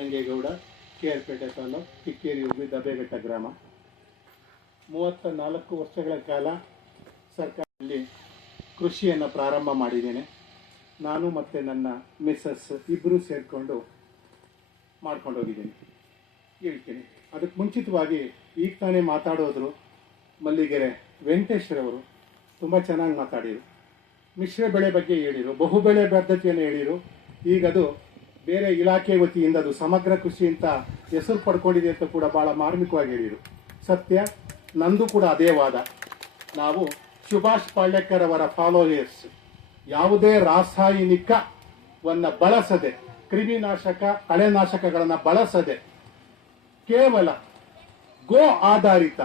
ನಂಗೇಗೌಡ, KR ಪೇಟೆ ತಾಲೂಕು, ಕಿಕ್ಕೇರಿ ಹೋಬಳಿ, ದಬ್ಬೆಘಟ್ಟ ಗ್ರಾಮ. 34 ವರ್ಷಗಳ ಕಾಲ ಸರ್ಕಾರದಲ್ಲಿ ಕೃಷಿಯನ್ನು ಪ್ರಾರಂಭ ಮಾಡಿದ್ದೇನೆ. ನಾನು ಮತ್ತು ನನ್ನ ಮಿಸ್ಸಸ್ ಇಬ್ಬರು ಸೇರಿಕೊಂಡು ಮಾಡ್ಕೊಂಡು ಹೋಗಿದ್ದೀನಿ ಹೇಳ್ತೀನಿ. ಅದಕ್ಕೆ ಮುಂಚಿತವಾಗಿ ಈಗ ತಾನೇ ಮಾತಾಡೋದ್ರು ಮಲ್ಲಿಗೆರೆ ವೆಂಕಟೇಶ್ವರವರು ತುಂಬ ಚೆನ್ನಾಗಿ ಮಾತಾಡಿದರು. ಮಿಶ್ರ ಬೆಳೆ ಬಗ್ಗೆ ಹೇಳಿದರು, ಬಹುಬೆಳೆ ಪದ್ಧತಿಯನ್ನು ಹೇಳಿದರು. ಈಗ ಅದು ಬೇರೆ ಇಲಾಖೆ ವತಿಯಿಂದ ಅದು ಸಮಗ್ರ ಕೃಷಿ ಅಂತ ಹೆಸರು ಪಡ್ಕೊಂಡಿದೆ ಅಂತ ಕೂಡ ಭಾಳ ಮಾರ್ಮಿಕವಾಗಿ ಹೇಳಿದರು. ಸತ್ಯ, ನಂದು ಕೂಡ ಅದೇ ವಾದ. ನಾವು ಸುಭಾಷ್ ಪಾಳ್ಯೇಕರ್ ಅವರ ಫಾಲೋಯರ್ಸ್. ಯಾವುದೇ ರಾಸಾಯನಿಕವನ್ನು ಬಳಸದೆ, ಕ್ರಿಮಿನಾಶಕ, ಕಳೆನಾಶಕಗಳನ್ನು ಬಳಸದೆ, ಕೇವಲ ಗೋ ಆಧಾರಿತ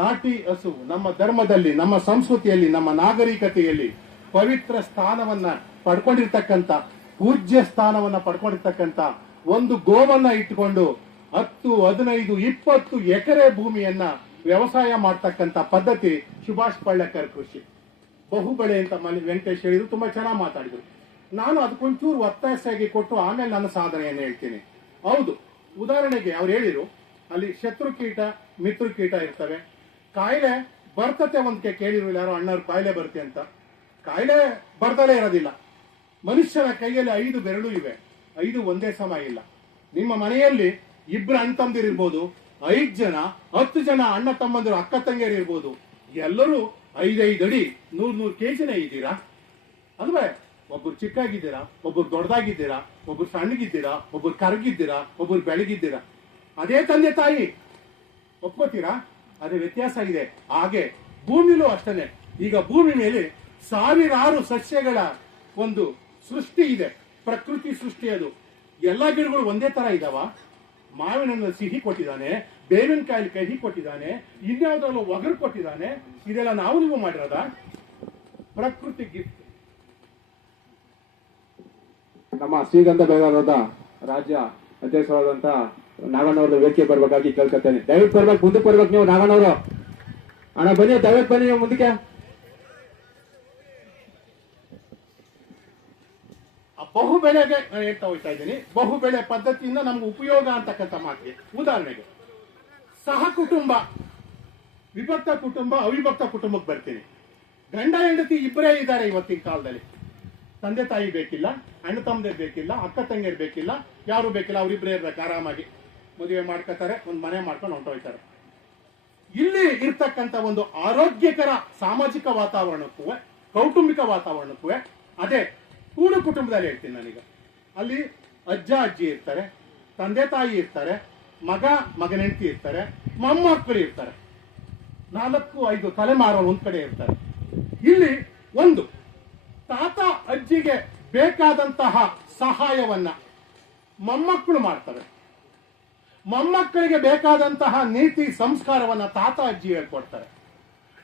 ನಾಟಿ ಹಸು ನಮ್ಮ ಧರ್ಮದಲ್ಲಿ, ನಮ್ಮ ಸಂಸ್ಕೃತಿಯಲ್ಲಿ, ನಮ್ಮ ನಾಗರಿಕತೆಯಲ್ಲಿ ಪವಿತ್ರ ಸ್ಥಾನವನ್ನ ಪಡ್ಕೊಂಡಿರ್ತಕ್ಕಂಥ, ಪೂಜ್ಯ ಸ್ಥಾನವನ್ನ ಪಡ್ಕೊಂಡಿರ್ತಕ್ಕಂಥ ಒಂದು ಗೋವನ್ನ ಇಟ್ಟುಕೊಂಡು 10, 15, 20 ಎಕರೆ ಭೂಮಿಯನ್ನ ವ್ಯವಸಾಯ ಮಾಡ್ತಕ್ಕಂಥ ಪದ್ಧತಿ ಸುಭಾಷ್ ಪಾಳ್ಯೇಕರ್ ಕೃಷಿ. ಬಹುಬೆಳೆ ಅಂತ ವೆಂಕಟೇಶ್ ಹೇಳಿದ್ರು, ತುಂಬಾ ಚೆನ್ನಾಗಿ ಮಾತಾಡಿದ್ರು. ನಾನು ಅದಕ್ಕೊಂಚೂರು ಒತ್ತಾಸೆಯಾಗಿ ಕೊಟ್ಟು ಆಮೇಲೆ ನನ್ನ ಸಾಧನೆಯನ್ನು ಹೇಳ್ತೀನಿ. ಹೌದು, ಉದಾಹರಣೆಗೆ ಅವ್ರು ಹೇಳಿರು, ಅಲ್ಲಿ ಶತ್ರುಕೀಟ, ಮಿತ್ರಕೀಟ ಇರ್ತವೆ. ಕಾಯಿಲೆ ಬರ್ತತೆ ಒಂದಕ್ಕೆ ಕೇಳಿರು, ಯಾರೋ ಅಣ್ಣವ್ರು ಕಾಯಿಲೆ ಬರುತ್ತೆ ಅಂತ. ಕಾಯಿಲೆ ಬರ್ದಲೇ ಇರೋದಿಲ್ಲ. ಮನುಷ್ಯನ ಕೈಯಲ್ಲಿ 5 ಬೆರಳು ಇವೆ, 5 ಒಂದೇ ಸಮ ಇಲ್ಲ. ನಿಮ್ಮ ಮನೆಯಲ್ಲಿ 2 ಅಣ್ಣ ತಮ್ಮದಿರಿರ್ಬೋದು, 5 ಜನ, 10 ಜನ ಅಣ್ಣ ತಮ್ಮಂದಿರು, ಅಕ್ಕ ತಂಗಿಯರು ಇರ್ಬೋದು. ಎಲ್ಲರೂ 5 ಅಡಿ 100 ಕೆಜಿನೇ ಇದ್ದೀರಾ ಅಲ್ವೇ? ಒಬ್ಬರು ಚಿಕ್ಕಾಗಿದ್ದೀರಾ, ಒಬ್ಬರು ದೊಡ್ಡದಾಗಿದ್ದೀರಾ, ಒಬ್ಬರು ಸಣ್ಣಗಿದ್ದೀರಾ, ಒಬ್ಬರು ಕರಗಿದ್ದೀರಾ, ಒಬ್ಬರು ಬೆಳಗಿದ್ದೀರಾ. ಅದೇ ತಂದೆ ತಾಯಿ, ಒಪ್ಕೋತೀರಾ? ಅದೇ ವ್ಯತ್ಯಾಸ ಇದೆ. ಹಾಗೆ ಭೂಮಿಲೂ ಅಷ್ಟೇ. ಈಗ ಭೂಮಿ ಮೇಲೆ ಸಾವಿರಾರು ಸಸ್ಯಗಳ ಒಂದು ಸೃಷ್ಟಿ ಇದೆ, ಪ್ರಕೃತಿ ಸೃಷ್ಟಿ. ಅದು ಎಲ್ಲ ಗಿಡಗಳು ಒಂದೇ ತರ ಇದಾವ? ಮಾವಿನ ಸಿಹಿ ಕೊಟ್ಟಿದ್ದಾನೆ, ಬೇವಿನಕಾಯಿ ಕಹಿ ಕೊಟ್ಟಿದ್ದಾನೆ, ಇನ್ಯಾವುದ್ರಲ್ಲೂ ಒಗರು ಕೊಟ್ಟಿದ್ದಾನೆ. ಇದೆಲ್ಲ ನಾವು ನೀವು ಮಾಡಿರೋದ? ಪ್ರಕೃತಿ ಗಿಫ್ಟ್. ನಮ್ಮ ಶ್ರೀಗಂಧ ಬೆಳಗಾರದ ರಾಜ್ಯ ಅಧ್ಯಕ್ಷರಾದಂತ ನಾಗಣ್ಣವ್ರ ವೇದಿಕೆ ಬರ್ಬೇಕಾಗಿ ಕೇಳ್ಕೊತೇನೆ. ದಯವಿಟ್ಟು ಬರ್ಬೇಕು, ಮುಂದಕ್ಕೆ ಬರ್ಬೇಕು ನೀವು. ನಾಗಣ್ಣವರು ಅಣ್ಣ ಬನ್ನಿ, ದಯವಿಟ್ಟು ಬನ್ನಿ ನೀವು ಮುಂದಕ್ಕೆ. ಬಹುಬೆಳೆಗೆ ನಾನು ಹೇಳ್ತಾ ಹೋಗ್ತಾ ಇದ್ದೀನಿ. ಬಹುಬೆಳೆ ಪದ್ಧತಿಯಿಂದ ನಮ್ಗೆ ಉಪಯೋಗ ಅಂತಕ್ಕಂಥ ಮಾತಿಗೆ ಉದಾಹರಣೆಗೆ ಸಹ ಕುಟುಂಬ, ವಿಭಕ್ತ ಕುಟುಂಬ, ಅವಿಭಕ್ತ ಕುಟುಂಬಕ್ಕೆ ಬರ್ತೀನಿ. ಗಂಡ ಹೆಂಡತಿ ಇಬ್ಬರೇ ಇದ್ದಾರೆ ಇವತ್ತಿನ ಕಾಲದಲ್ಲಿ. ತಂದೆ ತಾಯಿ ಬೇಕಿಲ್ಲ, ಅಣ್ಣ ತಮ್ಮದೇ ಬೇಕಿಲ್ಲ, ಅಕ್ಕ ತಂಗಿಯರು ಬೇಕಿಲ್ಲ, ಯಾರು ಬೇಕಿಲ್ಲ. ಅವರಿಬ್ಬರೇ ಇರ್ಬೇಕು, ಆರಾಮಾಗಿ ಮದುವೆ ಮಾಡ್ಕೋತಾರೆ, ಒಂದು ಮನೆ ಮಾಡ್ಕೊಂಡು ಹೊಂಟೋಯ್ತಾರೆ. ಇಲ್ಲಿ ಇರ್ತಕ್ಕಂಥ ಒಂದು ಆರೋಗ್ಯಕರ ಸಾಮಾಜಿಕ ವಾತಾವರಣಕ್ಕೂ, ಕೌಟುಂಬಿಕ ವಾತಾವರಣಕ್ಕೂ ಅದೇ ಕೂಡು ಕುಟುಂಬದಲ್ಲಿ ಹೇಳ್ತೀನಿ ನಾನೀಗ. ಅಲ್ಲಿ ಅಜ್ಜ ಅಜ್ಜಿ ಇರ್ತಾರೆ, ತಂದೆ ತಾಯಿ ಇರ್ತಾರೆ, ಮಗ ಮಗನ ಹೆಂಡತಿ ಇರ್ತಾರೆ, ಮೊಮ್ಮಕ್ಕಳು ಇರ್ತಾರೆ. 4-5 ತಲೆಮಾರು ಒಂದ್ ಕಡೆ ಇರ್ತಾರೆ. ಇಲ್ಲಿ ಒಂದು ತಾತ ಅಜ್ಜಿಗೆ ಬೇಕಾದಂತಹ ಸಹಾಯವನ್ನ ಮೊಮ್ಮಕ್ಕಳು ಮಾಡ್ತಾರೆ. ಮೊಮ್ಮಕ್ಕಳಿಗೆ ಬೇಕಾದಂತಹ ನೀತಿ ಸಂಸ್ಕಾರವನ್ನ ತಾತ ಅಜ್ಜಿ ಹೇಳ್ಕೊಡ್ತಾರೆ.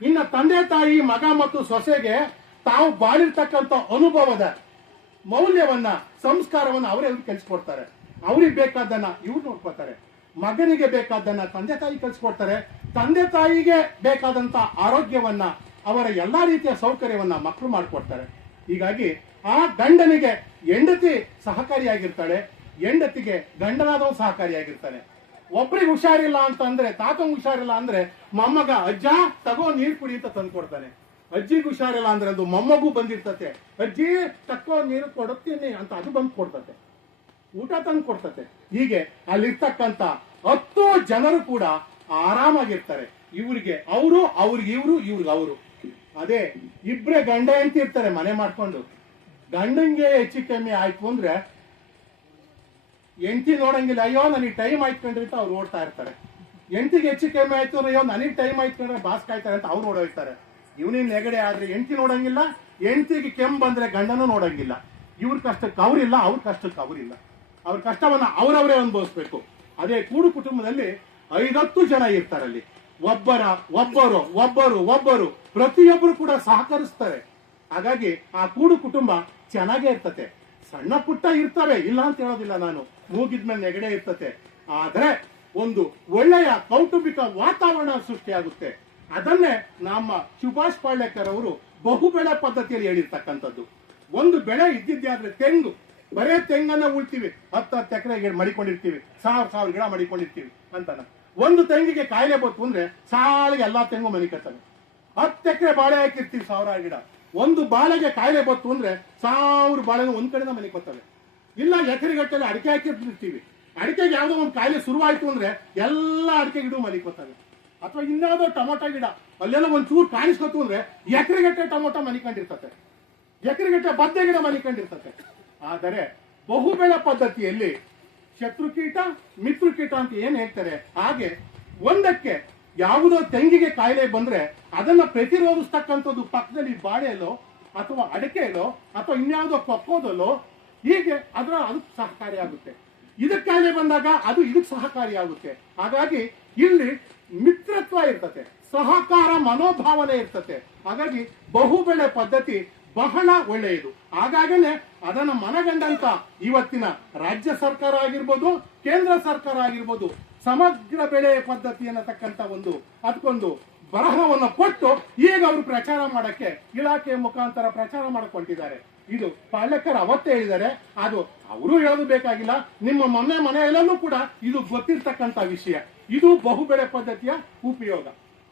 ಇನ್ನ ತಂದೆ ತಾಯಿ ಮಗ ಮತ್ತು ಸೊಸೆಗೆ ತಾವು ಬಾಳಿರ್ತಕ್ಕಂಥ ಅನುಭವದ ಮೌಲ್ಯವನ್ನ, ಸಂಸ್ಕಾರವನ್ನ ಅವರೇ ಕಲಿಸ್ಕೊಡ್ತಾರೆ. ಅವ್ರಿಗೆ ಬೇಕಾದನ್ನ ಇವ್ರು ನೋಡ್ಕೊತಾರೆ. ಮಗನಿಗೆ ಬೇಕಾದನ್ನ ತಂದೆ ತಾಯಿ ಕಲಿಸ್ಕೊಡ್ತಾರೆ. ತಂದೆ ತಾಯಿಗೆ ಬೇಕಾದಂತ ಆರೋಗ್ಯವನ್ನ, ಅವರ ಎಲ್ಲಾ ರೀತಿಯ ಸೌಕರ್ಯವನ್ನ ಮಕ್ಕಳು ಮಾಡಿಕೊಡ್ತಾರೆ. ಹೀಗಾಗಿ ಆ ಗಂಡನಿಗೆ ಹೆಂಡತಿ ಸಹಕಾರಿಯಾಗಿರ್ತಾಳೆ, ಹೆಂಡತಿಗೆ ಗಂಡನಾದವ ಸಹಕಾರಿಯಾಗಿರ್ತಾನೆ. ಒಬ್ರಿಗೆ ಹುಷಾರಿಲ್ಲ ಅಂತಂದ್ರೆ, ತಾತಂಗ್ ಹುಷಾರಿಲ್ಲ ಅಂದ್ರೆ ಮೊಮ್ಮಗ ಅಜ್ಜ ತಗೋ ನೀರು ಕುಡಿ ಅಂತ ತಂದು ಕೊಡ್ತಾನೆ. ಅಜ್ಜಿಗೆ ಹುಷಾರಿಲ್ಲ ಅಂದ್ರೆ ಅದು ಮೊಮ್ಮಗೂ ಬಂದಿರ್ತತೆ, ಅಜ್ಜಿ ತಕ್ಕೋ ನೀರು ಕೊಡುತ್ತೀನಿ ಅಂತ ಅದು ಬಂದು ಕೊಡ್ತತೆ, ಊಟ ತಂದು ಕೊಡ್ತತೆ. ಹೀಗೆ ಅಲ್ಲಿರ್ತಕ್ಕಂಥ 10 ಜನರು ಕೂಡ ಆರಾಮಾಗಿರ್ತಾರೆ. ಇವ್ರಿಗೆ ಅವರು, ಅವ್ರಿಗೆ ಇವ್ರು, ಇವ್ರಿಗೆ ಅವರು. ಅದೇ ಇಬ್ರೇ ಗಂಡ ಹೆಂಡತಿ ಇರ್ತಾರೆ ಮನೆ ಮಾಡ್ಕೊಂಡು. ಗಂಡಂಗೆ ಹೆಚ್ಚು ಕಮ್ಮಿ ಆಯ್ತು ಅಂದ್ರೆ ಹೆಂಡತಿ ನೋಡಂಗಿಲ್ಲ, ಅಯ್ಯೋ ನನಗೆ ಟೈಮ್ ಆಯ್ತ್ಕೊಂಡ್ರಿ ಅಂತ ಅವ್ರು ಓಡ್ತಾ ಇರ್ತಾರೆ. ಹೆಂಡತಿಗೆ ಹೆಚ್ಚು ಕಮ್ಮಿ ಆಯ್ತು ಅಂದ್ರೆ ಅಯ್ಯೋ ನನಗೆ ಟೈಮ್ ಆಯ್ತ್ಕೊಂಡ್ರೆ ಬಾಸ್ ಕಾಯ್ತಾರೆ ಅಂತ ಅವ್ರು ಓಡೋಗ್ತಾರೆ. ಇವನಿಗೆ ನೆಗಡೆ ಆದ್ರೆ ಹೆಂಡತಿ ನೋಡಂಗಿಲ್ಲ, ಹೆಂಡತಿಗೆ ಕೆಮ್ಮು ಬಂದ್ರೆ ಗಂಡನೂ ನೋಡಂಗಿಲ್ಲ. ಇವ್ರ ಕಷ್ಟಕ್ಕೆ ಅವರಿಲ್ಲ, ಅವ್ರ ಕಷ್ಟಕ್ಕೆ ಅವರಿಲ್ಲ. ಅವ್ರ ಕಷ್ಟವನ್ನ ಅವರವರೇ ಅನುಭವಿಸ್ಬೇಕು. ಅದೇ ಕೂಡು ಕುಟುಂಬದಲ್ಲಿ 5-10 ಜನ ಇರ್ತಾರಲ್ಲಿ. ಒಬ್ಬರು ಪ್ರತಿಯೊಬ್ಬರು ಕೂಡ ಸಹಕರಿಸ್ತಾರೆ. ಹಾಗಾಗಿ ಆ ಕೂಡು ಕುಟುಂಬ ಚೆನ್ನಾಗೇ ಇರ್ತತೆ. ಸಣ್ಣ ಪುಟ್ಟ ಇರ್ತವೆ, ಇಲ್ಲ ಅಂತ ಹೇಳೋದಿಲ್ಲ ನಾನು, ಮೂಗಿದ್ಮೇಲೆ ನೆಗಡೆ ಇರ್ತತೆ. ಆದ್ರೆ ಒಂದು ಒಳ್ಳೆಯ ಕೌಟುಂಬಿಕ ವಾತಾವರಣ ಸೃಷ್ಟಿಯಾಗುತ್ತೆ. ಅದನ್ನೇ ನಮ್ಮ ಸುಭಾಷ್ ಪಾಳ್ಯೇಕರ್ ಅವರು ಬಹುಬೆಳೆ ಪದ್ಧತಿಯಲ್ಲಿ ಹೇಳಿರ್ತಕ್ಕಂಥದ್ದು. ಒಂದು ಬೆಳೆ ಇದ್ದಿದ್ದೆ ಆದ್ರೆ ತೆಂಗು, ಬರೇ ತೆಂಗನ್ನ ಉಳ್ತೀವಿ, 10 ಎಕರೆ ಮಡಿಕೊಂಡಿರ್ತೀವಿ, 1000 ಗಿಡ ಮಡಿಕೊಂಡಿರ್ತೀವಿ ಅಂತಾನ. ಒಂದು ತೆಂಗಿಗೆ ಕಾಯಿಲೆ ಬಂತು ಅಂದ್ರೆ ಸಾಲಿಗೆ ಎಲ್ಲಾ ತೆಂಗು ಮನಿಕತ್ತವೆ. 10 ಎಕರೆ ಬಾಳೆ ಹಾಕಿರ್ತೀವಿ, 1000 ಗಿಡ. ಒಂದು ಬಾಳೆಗೆ ಕಾಯಿಲೆ ಬಂತು ಅಂದ್ರೆ 1000 ಬಾಳೆನ ಒಂದ್ ಕಡೆಯಿಂದ ಮನಿಕೊತ್ತವೆ. ಇಲ್ಲ ಎಕರೆಗಟ್ಟಲೆ ಅಡಿಕೆ ಹಾಕಿರ್ತಿರ್ತೀವಿ, ಅಡಿಕೆಗೆ ಯಾವ್ದೋ ಒಂದು ಕಾಯಿಲೆ ಶುರುವಾಯ್ತು ಅಂದ್ರೆ ಎಲ್ಲಾ ಅಡಿಕೆ ಗಿಡ ಮನಿಕೊತ್ತವೆ. ಅಥವಾ ಇನ್ಯಾವುದೋ ಟೊಮೊಟೊ ಗಿಡ ಅಲ್ಲೆಲ್ಲ ಒಂದ್ ಚೂರು ಕಾಣಿಸ್ಕೊತು ಅಂದ್ರೆ ಎಕರೆಗಟ್ಟಲೆ ಟೊಮೊಟೊ ಮನಿಕೊಂಡಿರ್ತತೆ, ಎಕರೆಗಟ್ಟಲೆ ಬದ್ದೆ ಗಿಡ ಮನಿಕೊಂಡಿರ್ತತೆ. ಆದರೆ ಬಹುಬೆಳೆ ಪದ್ಧತಿಯಲ್ಲಿ ಶತ್ರುಕೀಟ ಮಿತ್ರಕೀಟ ಅಂತ ಏನ್ ಹೇಳ್ತಾರೆ, ಹಾಗೆ ಒಂದಕ್ಕೆ ಯಾವುದೋ ತೆಂಗಿಗೆ ಕಾಯಿಲೆ ಬಂದ್ರೆ ಅದನ್ನ ಪ್ರತಿರೋಧಿಸ್ತಕ್ಕಂಥದ್ದು ಪಕ್ಕದಲ್ಲಿ ಬಾಳೆಯಲ್ಲೋ ಅಥವಾ ಅಡಿಕೆಯಲ್ಲೋ ಅಥವಾ ಇನ್ಯಾವುದೋ ಕೊಕ್ಕೋದಲ್ಲೋ ಹೀಗೆ ಅದಕ್ಕೆ ಸಹಕಾರಿಯಾಗುತ್ತೆ. ಇದಕ್ಕೆ ಕಾಯಿಲೆ ಬಂದಾಗ ಅದು ಇದಕ್ಕೆ ಸಹಕಾರಿಯಾಗುತ್ತೆ. ಹಾಗಾಗಿ ಇಲ್ಲಿ ಮಿತ್ರತ್ವ ಇರ್ತತೆ, ಸಹಕಾರ ಮನೋಭಾವನೆ ಇರ್ತತೆ. ಹಾಗಾಗಿ ಬಹುಬೆಳೆ ಪದ್ಧತಿ ಬಹಳ ಒಳ್ಳೆಯದು. ಹಾಗಾಗನೆ ಅದನ್ನ ಮನಗಂಡಂತ ಇವತ್ತಿನ ರಾಜ್ಯ ಸರ್ಕಾರ ಆಗಿರ್ಬೋದು, ಕೇಂದ್ರ ಸರ್ಕಾರ ಆಗಿರ್ಬೋದು, ಸಮಗ್ರ ಬೆಳೆ ಪದ್ಧತಿ ಅನ್ನತಕ್ಕಂತ ಅದಕ್ಕೊಂದು ಬರಹವನ್ನು ಕೊಟ್ಟು ಈಗ ಅವರು ಪ್ರಚಾರ ಮಾಡಕ್ಕೆ ಇಲಾಖೆಯ ಮುಖಾಂತರ ಪ್ರಚಾರ ಮಾಡಿಕೊಂಡಿದ್ದಾರೆ. ಇದು ಪಾಲಕರು ಅವತ್ತೇ ಹೇಳಿದ್ದಾರೆ, ಅದು ಅವರು ಹೇಳೋದು ಬೇಕಾಗಿಲ್ಲ, ನಿಮ್ಮ ಮನೆಯಲ್ಲೂ ಕೂಡ ಇದು ಗೊತ್ತಿರ್ತಕ್ಕಂಥ ವಿಷಯ. ಇದು ಬಹುಬೆಳೆ ಪದ್ಧತಿಯ ಉಪಯೋಗ.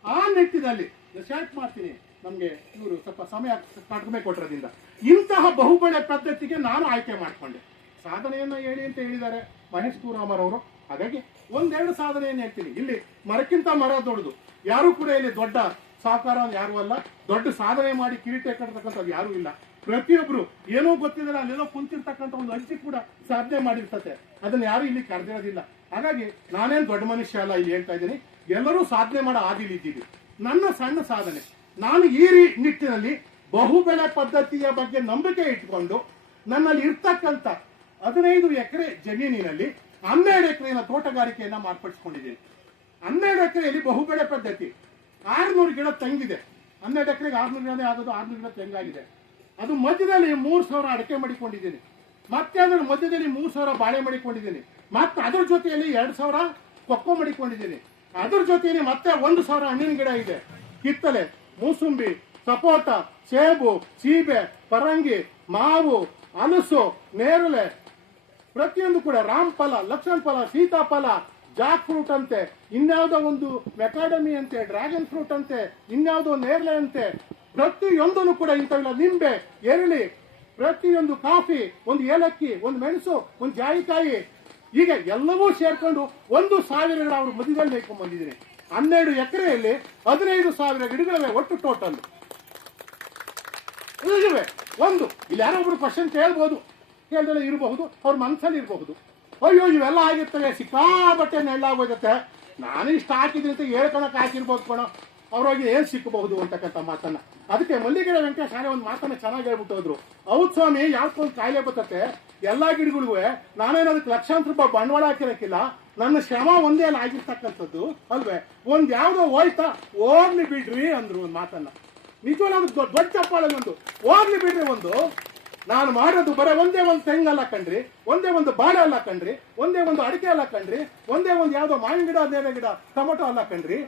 ಆ ನಿಟ್ಟಿನಲ್ಲಿ ಶಾರ್ಟ್ ಮಾಡ್ತೀನಿ, ನಮ್ಗೆ ಇವರು ಸ್ವಲ್ಪ ಸಮಯ ಕಡಿಮೆ ಕೊಟ್ಟರದಿಂದ ಇಂತಹ ಬಹುಬೆಳೆ ಪದ್ಧತಿಗೆ ನಾನು ಆಯ್ಕೆ ಮಾಡ್ಕೊಂಡೆ. ಸಾಧನೆಯನ್ನ ಹೇಳಿ ಅಂತ ಹೇಳಿದ್ದಾರೆ ಮಹೇಶ್ ತೂರಾಮರ್ ಅವರು. ಹಾಗಾಗಿ ಒಂದೆರಡು ಸಾಧನೆಯನ್ನು ಹೇಳ್ತೀನಿ. ಇಲ್ಲಿ ಮರಕ್ಕಿಂತ ಮರ ದೊಡ್ಡದು, ಯಾರು ಕೂಡ ಇಲ್ಲಿ ದೊಡ್ಡ ಸಾಕಾರ ಯಾರು ಅಲ್ಲ, ದೊಡ್ಡ ಸಾಧನೆ ಮಾಡಿ ಕಿರೀಟ ಕಟ್ಟತಕ್ಕಂಥದ್ದು ಯಾರು ಇಲ್ಲ. ಪ್ರತಿಯೊಬ್ರು ಏನೋ ಗೊತ್ತಿದ್ರೆ ಅಲ್ಲೆಲ್ಲೋ ಕುಂತಿರ್ತಕ್ಕಂಥ ಒಂದು ಅಂಚಿ ಕೂಡ ಸಾಧನೆ ಮಾಡಿರ್ತತೆ, ಅದನ್ನ ಯಾರು ಇಲ್ಲಿ ಕರೆದಿರೋದಿಲ್ಲ. ಹಾಗಾಗಿ ನಾನೇನು ದೊಡ್ಡ ಮನುಷ್ಯ ಅಲ್ಲ, ಇಲ್ಲಿ ಹೇಳ್ತಾ ಇದ್ದೀನಿ, ಎಲ್ಲರೂ ಸಾಧನೆ ಮಾಡೋ ಆದಿಲಿದ್ದೀವಿ. ನನ್ನ ಸಣ್ಣ ಸಾಧನೆ, ನಾನು ಈ ನಿಟ್ಟಿನಲ್ಲಿ ಬಹುಬೆಳೆ ಪದ್ಧತಿಯ ಬಗ್ಗೆ ನಂಬಿಕೆ ಇಟ್ಕೊಂಡು ನನ್ನಲ್ಲಿ ಇರ್ತಕ್ಕಂಥ 15 ಎಕರೆ ಜಮೀನಿನಲ್ಲಿ 12 ಎಕರೆಯ ತೋಟಗಾರಿಕೆಯನ್ನ ಮಾರ್ಪಡಿಸಿಕೊಂಡಿದ್ದೀನಿ. 12 ಎಕರೆಯಲ್ಲಿ ಬಹುಬೆಳೆ ಪದ್ಧತಿ 600 ಗಿಡ ತೆಂಗಿದೆ. 12 ಎಕರೆಗೆ 600 ಗಿಡನೇ ಆಗೋದು, 600 ಗಿಡ ತೆಂಗಾಗಿದೆ. ಅದು ಮಧ್ಯದಲ್ಲಿ 3000 ಅಡಿಕೆ ಮಾಡಿಕೊಂಡಿದ್ದೀನಿ, ಮತ್ತೆ ಅದರ ಮಧ್ಯದಲ್ಲಿ 3000 ಬಾಳೆ ಮಾಡಿಕೊಂಡಿದ್ದೀನಿ, ಮತ್ತೆ ಅದ್ರ ಜೊತೆಯಲ್ಲಿ 2000 ಕೊಕ್ಕೋ ಮಾಡಿಕೊಂಡಿದ್ದೀನಿ. ಅದ್ರ ಜೊತೆಯಲ್ಲಿ ಮತ್ತೆ 1000 ಹಣ್ಣಿನ ಗಿಡ ಇದೆ. ಕಿತ್ತಲೆ, ಮೂಸುಂಬಿ, ಸಪೋಟ, ಸೇಬು, ಸೀಬೆ, ಪರಂಗಿ, ಮಾವು, ಹಲಸು, ನೇರಳೆ, ಪ್ರತಿಯೊಂದು ಕೂಡ ರಾಮಫಲ, ಲಕ್ಷಣ ಫಲ, ಸೀತಾಫಲ, ಜಾಕ್ ಫ್ರೂಟ್ ಅಂತೆ, ಇನ್ಯಾವುದೋ ಒಂದು ಮೆಕಾಡಮಿ ಅಂತೆ, ಡ್ರ್ಯಾಗನ್ ಫ್ರೂಟ್ ಅಂತೆ, ಇನ್ಯಾವುದೋ ನೇರಳೆ ಅಂತೆ, ಪ್ರತಿಯೊಂದನ್ನು ಕೂಡ ಇಂಥವೆಲ್ಲ ನಿಂಬೆ, ಎರಳಿ, ಪ್ರತಿಯೊಂದು ಕಾಫಿ, ಒಂದು ಏಲಕ್ಕಿ, ಒಂದು ಮೆಣಸು, ಒಂದು ಜಾಯಿಕಾಯಿ, ಹೀಗೆ ಎಲ್ಲವೂ ಸೇರ್ಕೊಂಡು 1000 ಗಿಡ ಅವ್ರ ಮಧ್ಯದಲ್ಲಿ ಮೇಯ್ಕೊಂಡ್ ಬಂದಿದ್ದೀನಿ. 12 ಎಕರೆಯಲ್ಲಿ 15,000 ಗಿಡಗಳಿವೆ ಒಟ್ಟು ಟೋಟಲ್. ಇವೆ ಒಂದು ಇಲ್ಲಿ ಯಾರೋ ಒಬ್ರು ಕ್ವಶನ್ ಕೇಳ್ಬೋದು, ಕೇಳ್ದಲ್ಲೇ ಇರಬಹುದು, ಅವ್ರ ಮನಸ್ಸಲ್ಲಿ ಇರಬಹುದು, ಅಯ್ಯೋ ಇವೆಲ್ಲ ಆಗಿರ್ತವೆ, ಸಿಕ್ಕಾಬಟ್ಟೆ ನೆಳ್ಳಾಗೋಗುತ್ತೆ, ನಾನು ಇಷ್ಟ ಹಾಕಿದ್ರಿ ಅಂತ ಹೇಳ್ಕೊಳಕ್ ಹಾಕಿರ್ಬೋದು ಕಣೋ, ಅವ್ರಿಗೆ ಏನ್ ಸಿಕ್ಕಬಹುದು ಅಂತಕ್ಕಂಥ ಮಾತನ್ನ. ಅದಕ್ಕೆ ಮಲ್ಲಿಗೆರೆ ವೆಂಕಟೇಶ್ ಶಾಲೆ ಒಂದು ಮಾತನ್ನ ಚೆನ್ನಾಗಿ ಹೇಳ್ಬಿಟ್ಟು ಹೋದ್ರು. ಹೌದ್ ಸ್ವಾಮಿ, ಯಾವ್ದೊಂದು ಕಾಯಿಲೆ ಬರ್ತತೆ, ಎಲ್ಲಾ ಗಿಡಗಳಿಗೂ ನಾನೇನದಕ್ಕೆ ಲಕ್ಷಾಂತರ ರೂಪಾಯಿ ಬಂಡವಾಳ ಹಾಕಿರಕ್ಕಿಲ್ಲ, ನನ್ನ ಶ್ರಮ ಒಂದೇ ಅಲ್ಲ ಆಗಿರ್ತಕ್ಕಂಥದ್ದು ಅಲ್ವೇ, ಒಂದ್ ಯಾವ್ದೋ ಹೋಯ್ತಾ ಹೋಗ್ಲಿ ಬಿಡ್ರಿ ಅಂದ್ರು ಒಂದು ಮಾತನ್ನ. ನಿಜವಲ್ಲ, ದೊಡ್ಡ ಚಪ್ಪಾಳೆ ಒಂದು ಹೋಗ್ಲಿ ಬಿಡ್ರಿ. ಒಂದು ನಾನು ಮಾಡೋದು ಬರೀ ಒಂದೇ ಒಂದು ತೆಂಗಲ್ಲ ಕಣ್ರಿ, ಒಂದೇ ಒಂದು ಬಾಳೆ ಅಲ್ಲ ಕಣ್ರಿ, ಒಂದೇ ಒಂದು ಅಡಿಕೆ ಅಲ್ಲ ಕಣ್ರಿ, ಒಂದೇ ಒಂದು ಯಾವ್ದೋ ಮಾವಿನ ಗಿಡ, ನೇರಳೆ ಗಿಡ, ಟೊಮೊಟೊ ಅಲ್ಲ ಕಣ್ರಿ,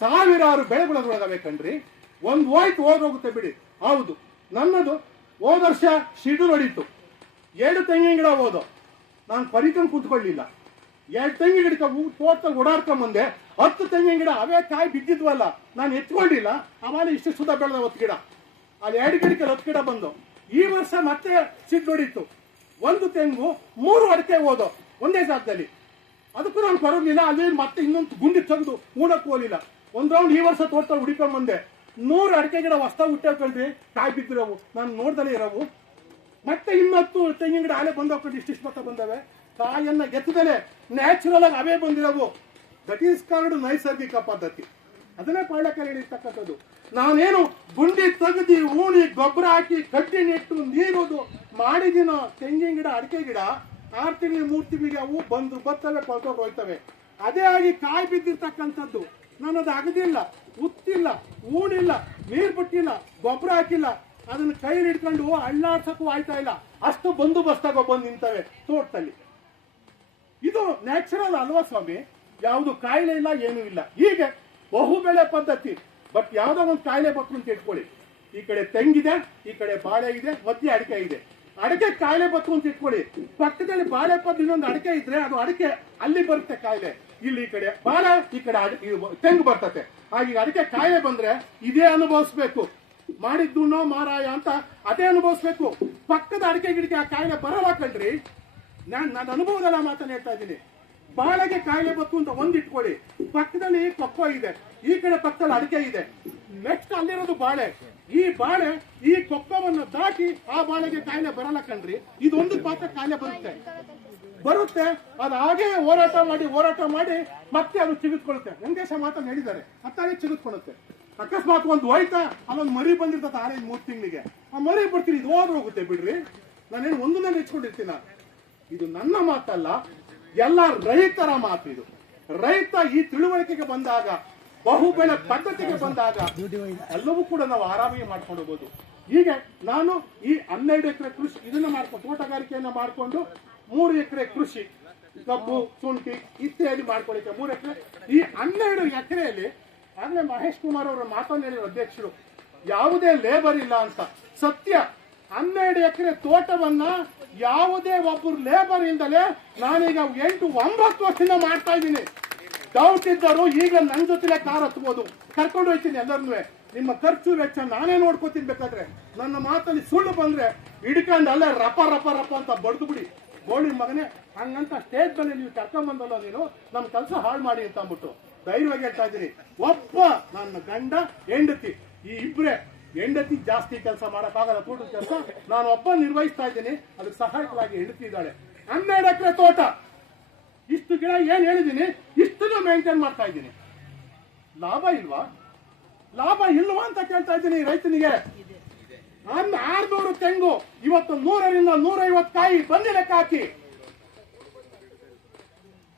1000 ಬೆಳೆಗಳೊಳಗವೆ ಕಣ್ರಿ. ಒಂದು ಹೋಯ್ತು ಹೋಗೋಗುತ್ತೆ ಬಿಡಿ. ಹೌದು, ನನ್ನದು ಹೋದ ವರ್ಷ ಶಿಡ್ಯೂಲ್ ಹೊಡೀತು, 2 ತೆಂಗಿನ ಗಿಡ ಹೋದೋ, ನಾನು ಪರಿಕೊಂಡು ಕೂತ್ಕೊಳ್ಳಿಲ್ಲ. 2 ತೆಂಗಿನ ಗಿಡಕ್ಕೆ ತೋಟ ಓಡಾಡ್ಕೊಂಡ್ ಬಂದೆ, 10 ತೆಂಗಿನ ಗಿಡ ಅವೇ ಕಾಯಿ ಬಿದ್ದಿದ್ವಲ್ಲ, ನಾನು ಎತ್ಕೊಂಡಿಲ್ಲ. ಆಮೇಲೆ ಇಷ್ಟು ಸುಧಾ ಬೆಳೆದ 10 ಗಿಡ, ಅಲ್ಲಿ 2 ಗಿಡಕ್ಕೆ 10 ಗಿಡ ಬಂದು. ಈ ವರ್ಷ ಮತ್ತೆ ಸಿಡ್ ಹೊಡೀತು, 1 ತೆಂಗು 3 ಅಡಿಕೆ ಹೋದೋ ಒಂದೇ ಜಾಗದಲ್ಲಿ. ಅದಕ್ಕೂ ನಾನು ಬರೋದಿಲ್ಲ, ಅಲ್ಲಿ ಮತ್ತೆ ಇನ್ನೊಂದು ಗುಂಡಿ ತೆಗೆದು ಊಡಕ್ಕೂ ಹೋಗಲಿಲ್ಲ. ಒಂದ್ ರೌಂಡ್ ಈ ವರ್ಷ ತೋಟ ಹುಡಿಕೊಂಡ್ ಬಂದೆ, 100 ಅಡಿಕೆ ಗಿಡ ಹೊಸ್ತಾಗಿ ಹುಟ್ಟೇಳ್ರಿ, ಕಾಯಿ ಬಿದ್ದಿರೋವು, ನಾನು ನೋಡ್ದಲೇ ಇರೋವು. ಮತ್ತೆ 10 ತೆಂಗಿನ ಗಿಡ ಅಲೆ ಬಂದೋಗ್ಕೊಂಡು ಇಷ್ಟಿಷ್ಟು ಪಕ್ಕ ಬಂದವೆ, ಕಾಯನ್ನ ಎತ್ತದಲೆ ನ್ಯಾಚುರಲ್ ಆಗಿ ಅವೇ ಬಂದಿರೋವು. ದಟ್ ಈಸ್ ಕಾಲ್ಡ್ ನೈಸರ್ಗಿಕ ಪದ್ಧತಿ. ಅದನ್ನೇ ಪಾಳ್ಯಕರ್ ಹೇಳಿರ್ತಕ್ಕಂಥದ್ದು. ನಾನೇನು ಗುಂಡಿ ತೆಗೆದಿ ಊಣಿ ಗೊಬ್ಬರ ಹಾಕಿ ಕಡ್ಡಿ ನೆಟ್ಟು ನೀರೋದು ಮಾಡಿದಿನೋ ತೆಂಗಿನ ಗಿಡ ಅಡಿಕೆ ಗಿಡ 6 ತಿಂಗಳಿಗೆ 3 ತಿಂಗಳಿಗೆ ಅವು ಬಂದು ಬರ್ತವೆ, ಕೊಳ್ತೋಗಿ ಹೋಯ್ತವೆ. ಅದೇ ಆಗಿ ಕಾಯಿ ಬಿದ್ದಿರ್ತಕ್ಕಂಥದ್ದು. ನಾನು ಅದು ಅಗದಿಲ್ಲ, ಉತ್ತಿಲ್ಲ, ಊಣಿಲ್ಲ, ನೀರ್ ಬಿಟ್ಟಿಲ್ಲ, ಗೊಬ್ಬರ ಹಾಕಿಲ್ಲ, ಅದನ್ನ ಕೈಲಿ ಹಿಡ್ಕೊಂಡು ಅಳ್ಳಾಡ್ಸಕ್ಕೂ ಆಯ್ತಾ ಇಲ್ಲ, ಅಷ್ಟು ಬಂದೋಬಸ್ತಾಗ ಬಂದು ನಿಂತವೆ ತೋಟದಲ್ಲಿ. ಇದು ನ್ಯಾಚುರಲ್ ಅಲ್ವಾ ಸ್ವಾಮಿ? ಯಾವುದು ಕಾಯಿಲೆ ಇಲ್ಲ, ಏನೂ ಇಲ್ಲ. ಹೀಗೆ ಬಹುಬೆಳೆ ಪದ್ಧತಿ. ಬಟ್ ಯಾವ್ದೋ ಒಂದು ಕಾಯಿಲೆ ಬತ್ತು ಅಂತ ಇಟ್ಕೊಳ್ಳಿ, ಈ ಕಡೆ ತೆಂಗಿದೆ, ಈ ಕಡೆ ಬಾಳೆ ಇದೆ, ಮಧ್ಯೆ ಅಡಿಕೆ ಇದೆ. ಅಡಿಕೆ ಕಾಯಿಲೆ ಬತ್ತು ಅಂತ ಇಟ್ಕೊಳ್ಳಿ, ಪಕ್ಕದಲ್ಲಿ ಬಾಳೆ ಪದ್ದು ಇನ್ನೊಂದು ಅಡಿಕೆ ಇದ್ರೆ ಅದು ಅಡಿಕೆ ಅಲ್ಲಿ ಬರುತ್ತೆ ಕಾಯಿಲೆ, ಇಲ್ಲಿ ಈ ಕಡೆ ಬಾಳೆ ಈ ಕಡೆ ತೆಂಗು ಬರ್ತತೆ. ಹಾಗೆ ಅಡಿಕೆ ಕಾಯಿಲೆ ಬಂದ್ರೆ ಇದೇ ಅನುಭವಿಸ್ಬೇಕು, ಮಾಡಿದ್ದುನೋ ಮಾರಾಯ ಅಂತ ಅದೇ ಅನುಭವಿಸ್ಬೇಕು. ಪಕ್ಕದ ಅಡಿಕೆ ಗಿಡಕ್ಕೆ ಆ ಕಾಯಿಲೆ ಬರಲ್ಲ ಕಣ್ರಿ. ನನ್ನ ಅನುಭವದಲ್ಲ ಮಾತನ್ನ ಹೇಳ್ತಾ ಇದ್ದೀನಿ. ಬಾಳೆಗೆ ಕಾಯಿಲೆ ಬತ್ತು ಅಂತ ಒಂದಿಟ್ಕೊಳ್ಳಿ, ಪಕ್ಕದಲ್ಲಿ ಕೊಕ್ಕೋ ಇದೆ, ಈ ಕಡೆ ಪಕ್ಕದಲ್ಲಿ ಅಡಿಕೆ ಇದೆ, ನೆಕ್ಸ್ಟ್ ಅಲ್ಲಿರೋದು ಬಾಳೆ. ಈ ಬಾಳೆ ಈ ಕೊಕ್ಕವನ್ನು ದಾಟಿ ಆ ಬಾಳೆಗೆ ಕಾಯಿಲೆ ಬರಲ್ಲ ಕಣ್ರಿ. ಇದೊಂದು ಪಾತ್ರ ಕಾಯಿಲೆ ಬರುತ್ತೆ. ಅದು ಹಾಗೆ ಹೋರಾಟ ಮಾಡಿ ಮತ್ತೆ ಅದು ಚಿಗಿತ್ಕೊಳ್ಳುತ್ತೆ. ವೆಂಕಟೇಶ ಮಾತನ್ನು ಹೇಳಿದ್ದಾರೆ, ಅತ್ತಾಗೆ ಚಿಗಿತ್ಕೊಳ್ಳುತ್ತೆ. ಅಕಸ್ಮಾತ್ ಒಂದು ಹೋಯ್ತಾ ಅಲ್ಲೊಂದು ಮರಿ ಬಂದಿರ್ತದೆ 6-3 ತಿಂಗಳಿಗೆ, ಆ ಮರಿ ಬಿಡ್ತೀನಿ, ಇದು ಹೋಗುತ್ತೆ ಬಿಡ್ರಿ. ನಾನೇನು ಒಂದನ್ನೇ ನೆಚ್ಕೊಂಡಿರ್ತೀನ. ಇದು ನನ್ನ ಮಾತಲ್ಲ, ಎಲ್ಲ ರೈತರ ಮಾತು. ಇದು ರೈತ ಈ ತಿಳುವಳಿಕೆಗೆ ಬಂದಾಗ, ಬಹುಬೆಳೆ ಪದ್ಧತಿಗೆ ಬಂದಾಗ ಎಲ್ಲವೂ ಕೂಡ ನಾವು ಆರಾಮಾಗಿ ಮಾಡ್ಕೊಂಡು ಹೋಗ್ಬೋದು. ಹೀಗೆ ನಾನು ಈ 12 ಎಕರೆ ಕೃಷಿ ಇದನ್ನ ಮಾಡ್ಕೊಂಡು ತೋಟಗಾರಿಕೆಯನ್ನ ಮಾಡಿಕೊಂಡು 3 ಎಕರೆ ಕೃಷಿ ಕಬ್ಬು ಶುಂಠಿ ಇತ್ಯಾದಿ ಮಾಡ್ಕೊಳ್ಳಿಕ್ಕೆ 3 ಎಕರೆ. ಈ 12 ಎಕರೆಯಲ್ಲಿ ಆಗ್ಲೇ ಮಹೇಶ್ ಕುಮಾರ್ ಅವರ ಮಾತನ್ನು ಹೇಳಿದ್ರು ಅಧ್ಯಕ್ಷರು, ಯಾವುದೇ ಲೇಬರ್ ಇಲ್ಲ ಅಂತ. ಸತ್ಯ, 12 ಎಕರೆ ತೋಟವನ್ನ ಯಾವುದೇ ಒಬ್ಬರು ಲೇಬರ್ ಇಲ್ದಲೆ ನಾನೀಗ 8-9 ವರ್ಷದಿಂದ ಮಾಡ್ತಾ ಇದ್ದೀನಿ. ಡೌಟ್ ಇದ್ದರು ಈಗ ನನ್ನ ಜೊತೆಲೆ ಕಾರ್ ಹತ್ಬೋದು, ಕರ್ಕೊಂಡು ಹೋಗ್ತೀನಿ ಎಲ್ಲರನ್ನೂ. ನಿಮ್ಮ ಖರ್ಚು ವೆಚ್ಚ ನಾನೇ ನೋಡ್ಕೋತೀನಿ. ಬೇಕಾದ್ರೆ ನನ್ನ ಮಾತಲ್ಲಿ ಸುಳ್ಳು ಬಂದ್ರೆ ಹಿಡ್ಕೊಂಡು ಅಲ್ಲೇ ರಪ ಅಂತ ಬಡ್ದು ಬಿಡಿ. ಗೋಳಿ ಮಗನೇ, ಹಂಗಂತ ಸ್ಟೇಜ್ ಮೇಲೆ ನೀವು ಕರ್ಕೊಂಡ್ ಬಂದಲ್ಲ ನೀನು ನಮ್ಮ ಕೆಲಸ ಹಾಳು ಮಾಡಿ ಅಂತ ಅಂದ್ಬಿಟ್ಟು ಧೈರ್ಯವಾಗಿ ಹೇಳ್ತಾ ಇದ್ದೀನಿ. ಒಬ್ಬ ನನ್ನ ಗಂಡ ಹೆಂಡತಿ, ಈ ಇಬ್ರೆ. ಹೆಂಡತಿ ಜಾಸ್ತಿ ಕೆಲಸ ಮಾಡಕ್ಕಾಗಲ್ಲ, ತೋಟದ ಕೆಲಸ ನಾನು ಒಬ್ಬ ನಿರ್ವಹಿಸ್ತಾ ಇದ್ದೀನಿ, ಅದಕ್ಕೆ ಸಹಾಯಕವಾಗಿ ಹೆಂಡತಿ ಇದ್ದಾಳೆ. 12 ಎಕರೆ ತೋಟ, ಇಷ್ಟು ಗಿಡ ಏನ್ ಹೇಳಿದೀನಿ ಇಷ್ಟನ್ನು ಮೇಂಟೈನ್ ಮಾಡ್ತಾ ಇದ್ದೀನಿ. ಲಾಭ ಇಲ್ವಾ ಅಂತ ಕೇಳ್ತಾ ಇದ್ದೀನಿ ರೈತನಿಗೆ. 600 ತೆಂಗು ಇವತ್ತು 100ರಿಂದ 150 ಕಾಯಿ ಬಂದಿ ಲೆಕ್ಕ ಹಾಕಿ.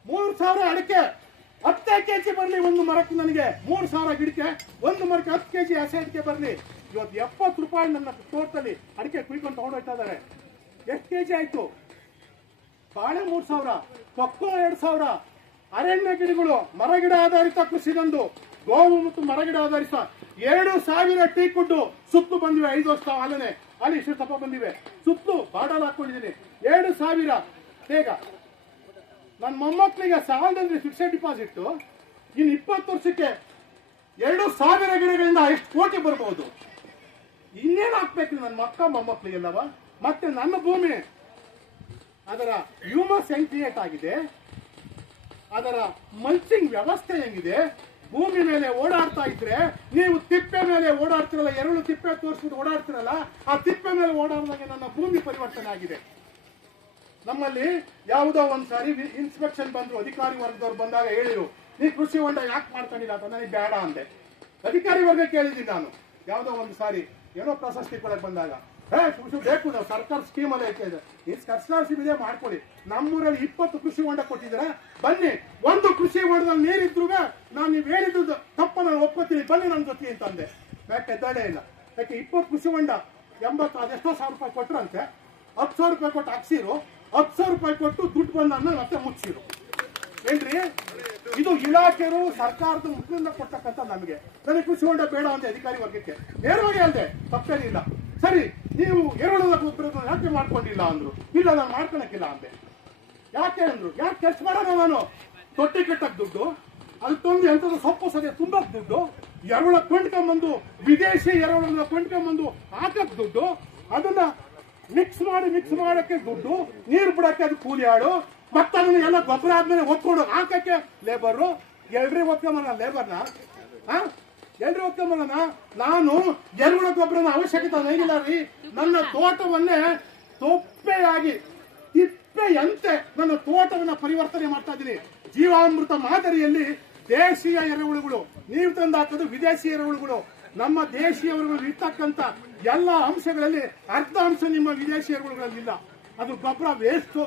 3000 ಅಡಿಕೆ, 10 ಕೆಜಿ ಬರ್ಲಿ ಒಂದು ಮರಕ್ಕೆ. ನನಗೆ 3000 ಗಿಡಕ್ಕೆ, ಒಂದು ಮರಕ್ಕೆ 10 ಕೆಜಿ ಹಸಿ ಅಡಿಕೆ ಬರ್ಲಿ. ಇವತ್ತು 70 ರೂಪಾಯಿ ನನ್ನ ತೋಟದಲ್ಲಿ ಅಡಿಕೆ ಕುಯ್ಕೊಂಡು ತಗೊಂಡೋಗ್ತಾ ಇದ್ದಾರೆ. ಎಷ್ಟು ಕೆಜಿ ಆಯ್ತು? ಬಾಳೆ 3000, ಕೊಕ್ಕೋ 2000, ಅರಣ್ಯ ಗಿಡಗಳು, ಮರಗಿಡ ಆಧಾರಿತ ಕೃಷಿಗೊಂದು, ಗೋವು ಮತ್ತು ಮರಗಿಡ ಆಧಾರಿತ 2000 ಟೀ ಕುಡ್ಡು ಸುತ್ತು ಬಂದಿವೆ. 5 ವರ್ಷ ಆಲನೆ ಅಲ್ಲಿ ಇಷ್ಟು ತಪ್ಪ ಬಂದಿವೆ. ಸುತ್ತು ಬಾಡಲ್ ಹಾಕೊಂಡಿದ್ದೀನಿ. 2000 ಬೇಗ ನನ್ನ ಮೊಮ್ಮಕ್ಕಳಿಗೆ ಸಾಲದಲ್ಲಿ ಫಿಕ್ಸೆಡ್ ಡಿಪಾಸಿಟ್. ಇನ್ನು 20 ವರ್ಷಕ್ಕೆ 2000 ಗಿಡಗಳಿಂದ ಎಷ್ಟು ಕೋಟಿ ಬರಬಹುದು? ಇನ್ನೇನು ಹಾಕ್ಬೇಕು ನನ್ನ ಮೊಮ್ಮಕ್ಕಳಿಗೆಲ್ಲವ? ಮತ್ತೆ ನನ್ನ ಭೂಮಿ, ಅದರ ಹ್ಯೂಮಸ್ ಹೆಂಗ್ ಕ್ರಿಯೇಟ್ ಆಗಿದೆ, ಅದರ ಮಲ್ಚಿಂಗ್ ವ್ಯವಸ್ಥೆ ಹೆಂಗಿದೆ, ಭೂಮಿ ಮೇಲೆ ಓಡಾಡ್ತಾ ಇದ್ರೆ ನೀವು ತಿಪ್ಪೆ ಮೇಲೆ ಓಡಾಡ್ತಿರಲ್ಲ, 2 ತಿಪ್ಪೆ ತೋರಿಸ್ಬಿಟ್ಟು ಓಡಾಡ್ತಿರಲ್ಲ, ಆ ತಿಪ್ಪೆ ಮೇಲೆ ಓಡಾಡಿದಾಗ ನನ್ನ ಭೂಮಿ ಪರಿವರ್ತನೆ ಆಗಿದೆ. ನಮ್ಮಲ್ಲಿ ಯಾವುದೋ ಒಂದ್ಸಾರಿ ಇನ್ಸ್ಪೆಕ್ಷನ್ ಬಂದ್ರು, ಅಧಿಕಾರಿ ವರ್ಗದವ್ರು ಬಂದಾಗ ಹೇಳಿರು, ನೀ ಕೃಷಿ ಹೊಂಡ ಯಾಕೆ ಮಾಡ್ಕೊಂಡಿಲ್ಲ ಅಂತ. ನನಗೆ ಬೇಡ ಅಂದೆ. ಅಧಿಕಾರಿ ವರ್ಗ ಕೇಳಿದ್ದೀನಿ ನಾನು. ಯಾವುದೋ ಒಂದು ಸಾರಿ ಏನೋ ಪ್ರಶಸ್ತಿ ಕೊಡಕ್ ಬಂದಾಗ, ಕೃಷಿ ಬೇಕು, ನಾವು ಸರ್ಕಾರ ಸ್ಕೀಮ್ ಅಲ್ಲೇ ಐತೆ, ಈ ಸರ್ಕಾರಸಿಬ್ ಇದೆ ಮಾಡ್ಕೊಳ್ಳಿ. ನಮ್ಮೂರಲ್ಲಿ 20 ಕೃಷಿ ಹೊಂಡ ಕೊಟ್ಟಿದ್ದಾರೆ, ಬನ್ನಿ. ಒಂದು ಕೃಷಿ ಹೊಂಡದಲ್ಲಿ ನೀರಿದ್ರು ನಾನು ನೀವು ಹೇಳಿದ್ದು ತಪ್ಪ ನಾನು ಒಪ್ಕೋತೀನಿ, ಬನ್ನಿ ನನ್ನ ಜೊತೆ ಅಂತಂದೆ. ಯಾಕೆ ಎದ್ದಾಡೇ ಇಲ್ಲ. ಯಾಕೆ 20 ಕೃಷಿ ಹೊಂಡ 80 ಅದೆಷ್ಟೋ 1000 ರೂಪಾಯಿ ಕೊಟ್ರಂತೆ. 10,000 ರೂಪಾಯಿ ಕೊಟ್ಟು ಹಾಕ್ಸಿರು, 10,000 ರೂಪಾಯಿ ಕೊಟ್ಟು ದುಡ್ಡು ಬಂದನ್ನ ಮತ್ತೆ ಮುಚ್ಚಿರು. ಏನ್ರಿ ಇದು? ಇಲಾಖೆರು ಸರ್ಕಾರದ ಮುಖದಿಂದ ಕೊಡ್ತಕ್ಕಂಥ ನನಗೆ ಕೃಷಿ ಹೊಂಡ ಬೇಡ ಅಂತ ಅಧಿಕಾರಿ ವರ್ಗಕ್ಕೆ ನೇರವಾಗಿ ಅಲ್ಲದೆ ತಪ್ಪೇನಿಲ್ಲ. ಸರಿ, ನೀವು ಎರೆಹುಳದ ಗೊಬ್ಬರ ಯಾಕೆ ಮಾಡ್ಕೊಂಡಿಲ್ಲ ಅಂದ್ರು. ಇಲ್ಲ, ನಾನು ಮಾಡ್ಕೊಳಕ್ಕಿಲ್ಲ ಅಂದೆ. ಯಾಕೆ ಅಂದ್ರು. ಯಾಕೆ ಖರ್ಚು ಮಾಡೋಣ ನಾನು? ತೊಟ್ಟಿ ಕಟ್ಟಕ್ ದುಡ್ಡು, ಅದು ತಂದು ಎಂತದ್ದು ಸೊಪ್ಪು ಸದೆ ತುಂಬಕ್ ದುಡ್ಡು, ಎರೆಹುಳ ಕೊಂಡ್ಕೊಂಬಂದು ವಿದೇಶಿ ಎರೆಹುಳನ್ನ ಕೊಂಡ್ಕೊಂಬಂದು ಹಾಕಕ್ ದುಡ್ಡು, ಅದನ್ನ ಮಿಕ್ಸ್ ಮಾಡಕ್ಕೆ ದುಡ್ಡು, ನೀರು ಬಿಡಕ್ಕೆ ಅದು ಕೂಲಿ ಆಳು, ಮತ್ತೆ ಅದನ್ನ ಎಲ್ಲ ಗೊಬ್ಬರ ಆದ್ಮೇಲೆ ಒತ್ಕೊಂಡು ಹಾಕಕ್ಕೆ ಲೇಬರು. ಎಲ್ರಿ ಒತ್ಕೊಂಬಲ್ಲ ಲೇಬರ್ನ? ಎಲ್ರಿ ಒತ್ಕೊಂಬಲ್ಲ? ನಾನು ಎರೆಹುಳ ಗೊಬ್ಬರದ ಅವಶ್ಯಕತೆ ನನಗಿಲ್ಲ ರೀ. ನನ್ನ ತೋಟವನ್ನೇ ತೊಪ್ಪೆಯಾಗಿ ತಿಪ್ಪೆಯಂತೆ ನನ್ನ ತೋಟವನ್ನ ಪರಿವರ್ತನೆ ಮಾಡ್ತಾ ಇದ್ದೀನಿ. ಜೀವಾಮೃತ ಮಾದರಿಯಲ್ಲಿ ದೇಶೀಯ ಎರೆಹುಳುಗಳು, ನೀವು ತಂದು ಹಾಕೋದು ವಿದೇಶಿ ಎರೆಹುಳುಗಳು. ನಮ್ಮ ದೇಶೀಯರುಗಳು ಇರ್ತಕ್ಕಂಥ ಎಲ್ಲ ಅಂಶಗಳಲ್ಲಿ ಅರ್ಧ ಅಂಶ ನಿಮ್ಮ ವಿದೇಶಿ ಎರೆಹುಳುಗಳಲ್ಲಿ ಇಲ್ಲ. ಅದು ಗೊಬ್ಬರ ವೇಸ್ಟ್.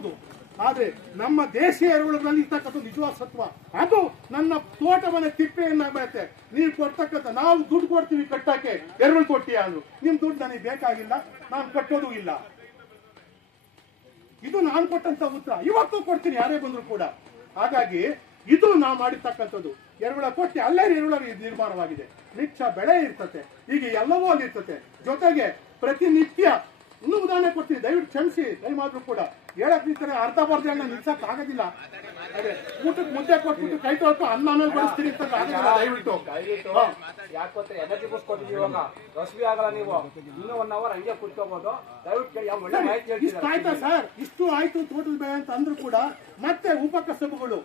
ಆದ್ರೆ ನಮ್ಮ ದೇಶೀಯ ಎರೆಹುಳುಗಳಲ್ಲಿ ಇರ್ತಕ್ಕಂಥ ನಿಜವಾದ ಸತ್ವ ಅದು ನನ್ನ ತೋಟವನ್ನ ತಿಪ್ಪೆಯನ್ನ ಬರುತ್ತೆ. ನೀವು ಕೊಡ್ತಕ್ಕಂಥ, ನಾವು ದುಡ್ಡು ಕೊಡ್ತೀವಿ ಕಟ್ಟಕ್ಕೆ, ಎರೆಹುಳು ಕೊಟ್ಟಿ ಅಂದ್ರು. ನಿಮ್ ದುಡ್ಡು ನನಗೆ ಬೇಕಾಗಿಲ್ಲ, ನಾನು ಕಟ್ಟೋದು ಇಲ್ಲ. ಇದು ನಾನು ಕೊಟ್ಟಂತ ಉತ್ತರ, ಇವತ್ತು ಕೊಡ್ತೀನಿ ಯಾರೇ ಬಂದ್ರು ಕೂಡ. ಹಾಗಾಗಿ ಇದು ನಾವು ಮಾಡಿರ್ತಕ್ಕಂಥದ್ದು. ಎರೆಹುಳ ಕೊಟ್ಟಿ ಅಲ್ಲೇ ಎರೆಹುಳ ನಿರ್ಮಾಣವಾಗಿದೆ. ಮಿಚ್ಚ ಬೆಳೆ ಇರ್ತತೆ, ಹೀಗೆ ಎಲ್ಲವೂ ಅಲ್ಲಿ ಇರ್ತತೆ. ಜೊತೆಗೆ ಪ್ರತಿನಿತ್ಯ ಇನ್ನೂ ಉದಾಹರಣೆ ಕೊಡ್ತೀನಿ, ದಯವಿಟ್ಟು ಕ್ಷಮಿಸಿ. ದಯಮಾದ್ರು ಕೂಡ ಹೇಳಕ್ ನಿಂತಾರೆ ಅರ್ಧ ಬರ್ದೆ ಅನ್ನ ನಿಲ್ಸಕ್ ಆಗೋದಿಲ್ಲ. ಅದೇ ಊಟಕ್ಕೆ ಮುದ್ದೆ ಕೊಟ್ಬಿಟ್ಟು ಕೈ ತೊಳ್ತು ಅನ್ನ ಮೇಲೆ ಬಡಿಸ್ತೀನಿ ಅಂತ ಆಗೋದಿಲ್ಲ. ದಯವಿಟ್ಟು ಯಾಕೆ ಎನರ್ಜಿ ಬೂಸ್ಟ್ ಕೊಟ್ಟಿದ್ದೀವಿ, ಇವಾಗ ರಸ್ವಿ ಆಗಲ್ಲ. ನೀವು ಇನ್ನೂ 1 hour ಹಂಗೆ ಕುತ್ಕೋಬಹುದು. ದಯವಿಟ್ಟು ಒಳ್ಳೆ ಮಾಹಿತಿ ಹೇಳ್ತೀರಾ. ಇಷ್ಟು ಆಯ್ತಾ ಸರ್? ಇಷ್ಟು ಆಯ್ತು ತೋಟದ ಬೆಳೆ ಅಂತ ಅಂದ್ರೂ ಕೂಡ ಮತ್ತೆ ಉಪಕಸಬುಗಳು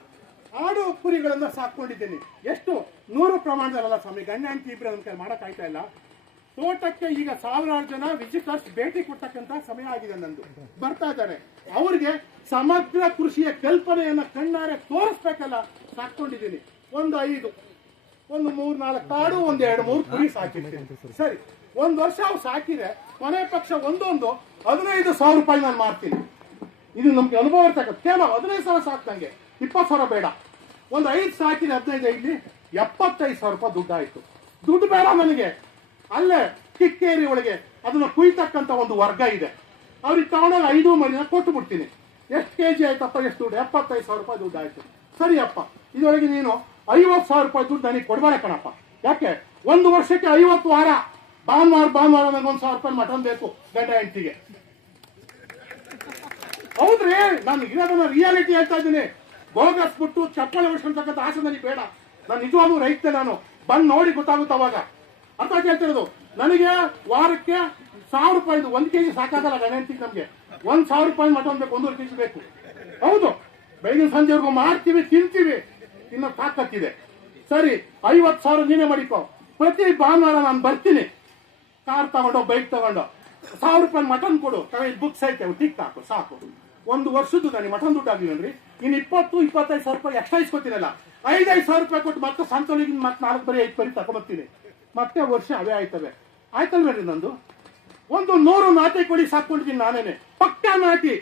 ಆಡು ಕುರಿಗಳನ್ನ ಸಾಕೊಂಡಿದ್ದೀನಿ. ಎಷ್ಟು 100 ಪ್ರಮಾಣದಲ್ಲ ಸ್ವಾಮಿ, ಗಂಡ ಹೆಂಡತಿ ಇಬ್ಬರು ನನ್ನ ಕೈ ಮಾಡಕ್ ಆಯ್ತಾ ಇಲ್ಲ. ತೋಟಕ್ಕೆ ಈಗ ಸಾವಿರಾರು ಜನ ವಿಸಿಟರ್ಸ್ ಭೇಟಿ ಕೊಡ್ತಕ್ಕಂತ ಸಮಯ ಆಗಿದೆ. ನಂದು ಬರ್ತಾ ಇದ್ದಾರೆ. ಅವ್ರಿಗೆ ಸಮಗ್ರ ಕೃಷಿಯ ಕಲ್ಪನೆಯನ್ನ ಕಣ್ಣಾರೆ ತೋರಿಸ್ಬೇಕಲ್ಲ, ಸಾಕೊಂಡಿದ್ದೀನಿ. ಒಂದು 5, ಒಂದು 3-4 ಆಡು, ಒಂದು 2-3 ಕುರಿ ಸಾಕಿರ್ತೀನಿ. ಸರಿ, 1 ವರ್ಷ ಅವು ಸಾಕಿದ್ರೆ ಕೊನೆ ಪಕ್ಷ ಒಂದೊಂದು 15,000 ರೂಪಾಯಿ ನಾನು ಮಾಡ್ತೀನಿ. ಇದು ನಮ್ಗೆ ಅನುಭವ ಇರ್ತಕ್ಕಂಥ. ಕೇವಲ 15,000 ಸಾಕು, ನಂಗೆ 20,000 ಬೇಡ. ಒಂದು 5 ಸಾಕಿದ್ರೆ 15 ಇಲ್ಲಿ 75,000 ರೂಪಾಯಿ ದುಡ್ಡು ಆಯ್ತು. ದುಡ್ಡು ಬೇಡ ನನಗೆ. ಅಲ್ಲೇ ಕಿಕ್ಕೇರಿ ಒಳಗೆ ಅದನ್ನ ಕುಯ್ತಕ್ಕಂತ ಒಂದು ವರ್ಗ ಇದೆ. ಅವ್ರಿಗೆ ತಗೊಂಡಾಗ 5 ಮರಿನ ಕೊಟ್ಟು ಬಿಡ್ತೀನಿ. ಎಷ್ಟು ಕೆಜಿ ಆಯ್ತಪ್ಪ, ಎಷ್ಟು ದುಡ್ಡು? 75,000 ರೂಪಾಯಿ ದುಡ್ಡು ಆಯ್ತು. ಸರಿ ಅಪ್ಪ, ಇದರೊಳಗೆ ನೀನು 50,000 ರೂಪಾಯಿ ದುಡ್ಡು ನನಗೆ ಕೊಡಬೇಡ ಕಣಪ್ಪ. ಯಾಕೆ? 1 ವರ್ಷಕ್ಕೆ 50 ವಾರ ಭಾನುವಾರ ನನಗೆ 1,000 ರೂಪಾಯಿ ಮಟನ್ ಬೇಕು ಗಂಡ ಹೆಂಡತಿಗೆ. ಹೌದ್ರಿ, ನಾನು ಇರೋದನ್ನ ರಿಯಾಲಿಟಿ ಹೇಳ್ತಾ ಇದ್ದೀನಿ. ಬೋಗಸ್ಬಿಟ್ಟು ಚಪ್ಪಳೆ ಹೊಡ್ಸ್ಕೊಳ್ತಕ್ಕಂಥ ಆಸೆ ನನಗೆ ಬೇಡ. ನಾನು ನಿಜವಾಗ್ಲೂ ರೈತ. ನಾನು ಬಂದು ನೋಡಿ ಗೊತ್ತಾಗುತ್ತೆ ಅವಾಗ. ಅರ್ಥ ಕೇಳ್ತಿರೋದು. ನನಗೆ ವಾರಕ್ಕೆ 1,000 ರೂಪಾಯಿ 1 ಕೆಜಿ ಸಾಕಾಗಲ್ಲ ಗಂಡ ಹೆಂಡತಿಗೆ. ನಮ್ಗೆ 1,000 ರೂಪಾಯಿ ಮಟನ್ ಬೇಕು, 1.5 ಕೆಜಿ ಬೇಕು. ಹೌದು, ಬೆಳಗಿನ ಸಂಜೆವರೆಗೂ ಮಾಡ್ತೀವಿ, ತಿಂತೀವಿ, ಇನ್ನು ತಾಕತ್ತಿದೆ. ಸರಿ, 50,000 ನೀನೇ ಮಾಡಿಕೊ. ಪ್ರತಿ ಭಾನುವಾರ ನಾನು ಬರ್ತೀನಿ, ಕಾರ್ ತಗೊಂಡು ಬೈಕ್ ತಗೊಂಡು 1,000 ರೂಪಾಯಿ ಮಟನ್ ಕೊಡು. ಬುಕ್ಸ್ ಐತೆ, ಟಿಕ್ ಹಾಕು, ಸಾಕು. 1 ವರ್ಷದ್ದು ನನಗೆ ಮಟನ್ ದುಡ್ಡು ಆಗಿಲ್ಲ. ಇನ್ನು 20-25,000 ರೂಪಾಯಿ ಎಕ್ಸ್ಟ್ರಾ ಇಸ್ಕೊತೀನಲ್ಲ, 5,000 ರೂಪಾಯಿ ಕೊಟ್ಟು ಮತ್ತೆ ಸಂತೋಲಿಗೆ ಮತ್ತೆ 4 ಬರೀ 5 ಬರೀ ತಗೊಂಡ್ಬರ್ತೀನಿ. ಮತ್ತೆ ವರ್ಷ ಅವೇ ಆಯ್ತವೆ. ಆಯ್ತಲ್ವೇನ್ರಿ? ನಂದು ಒಂದು 100 ನಾಟಿ ಕೋಳಿ ಸಾಕೊಂಡಿದ್ದೀನಿ ನಾನೇನೆ, ಪಕ್ಕಾ ನಾಟಿ.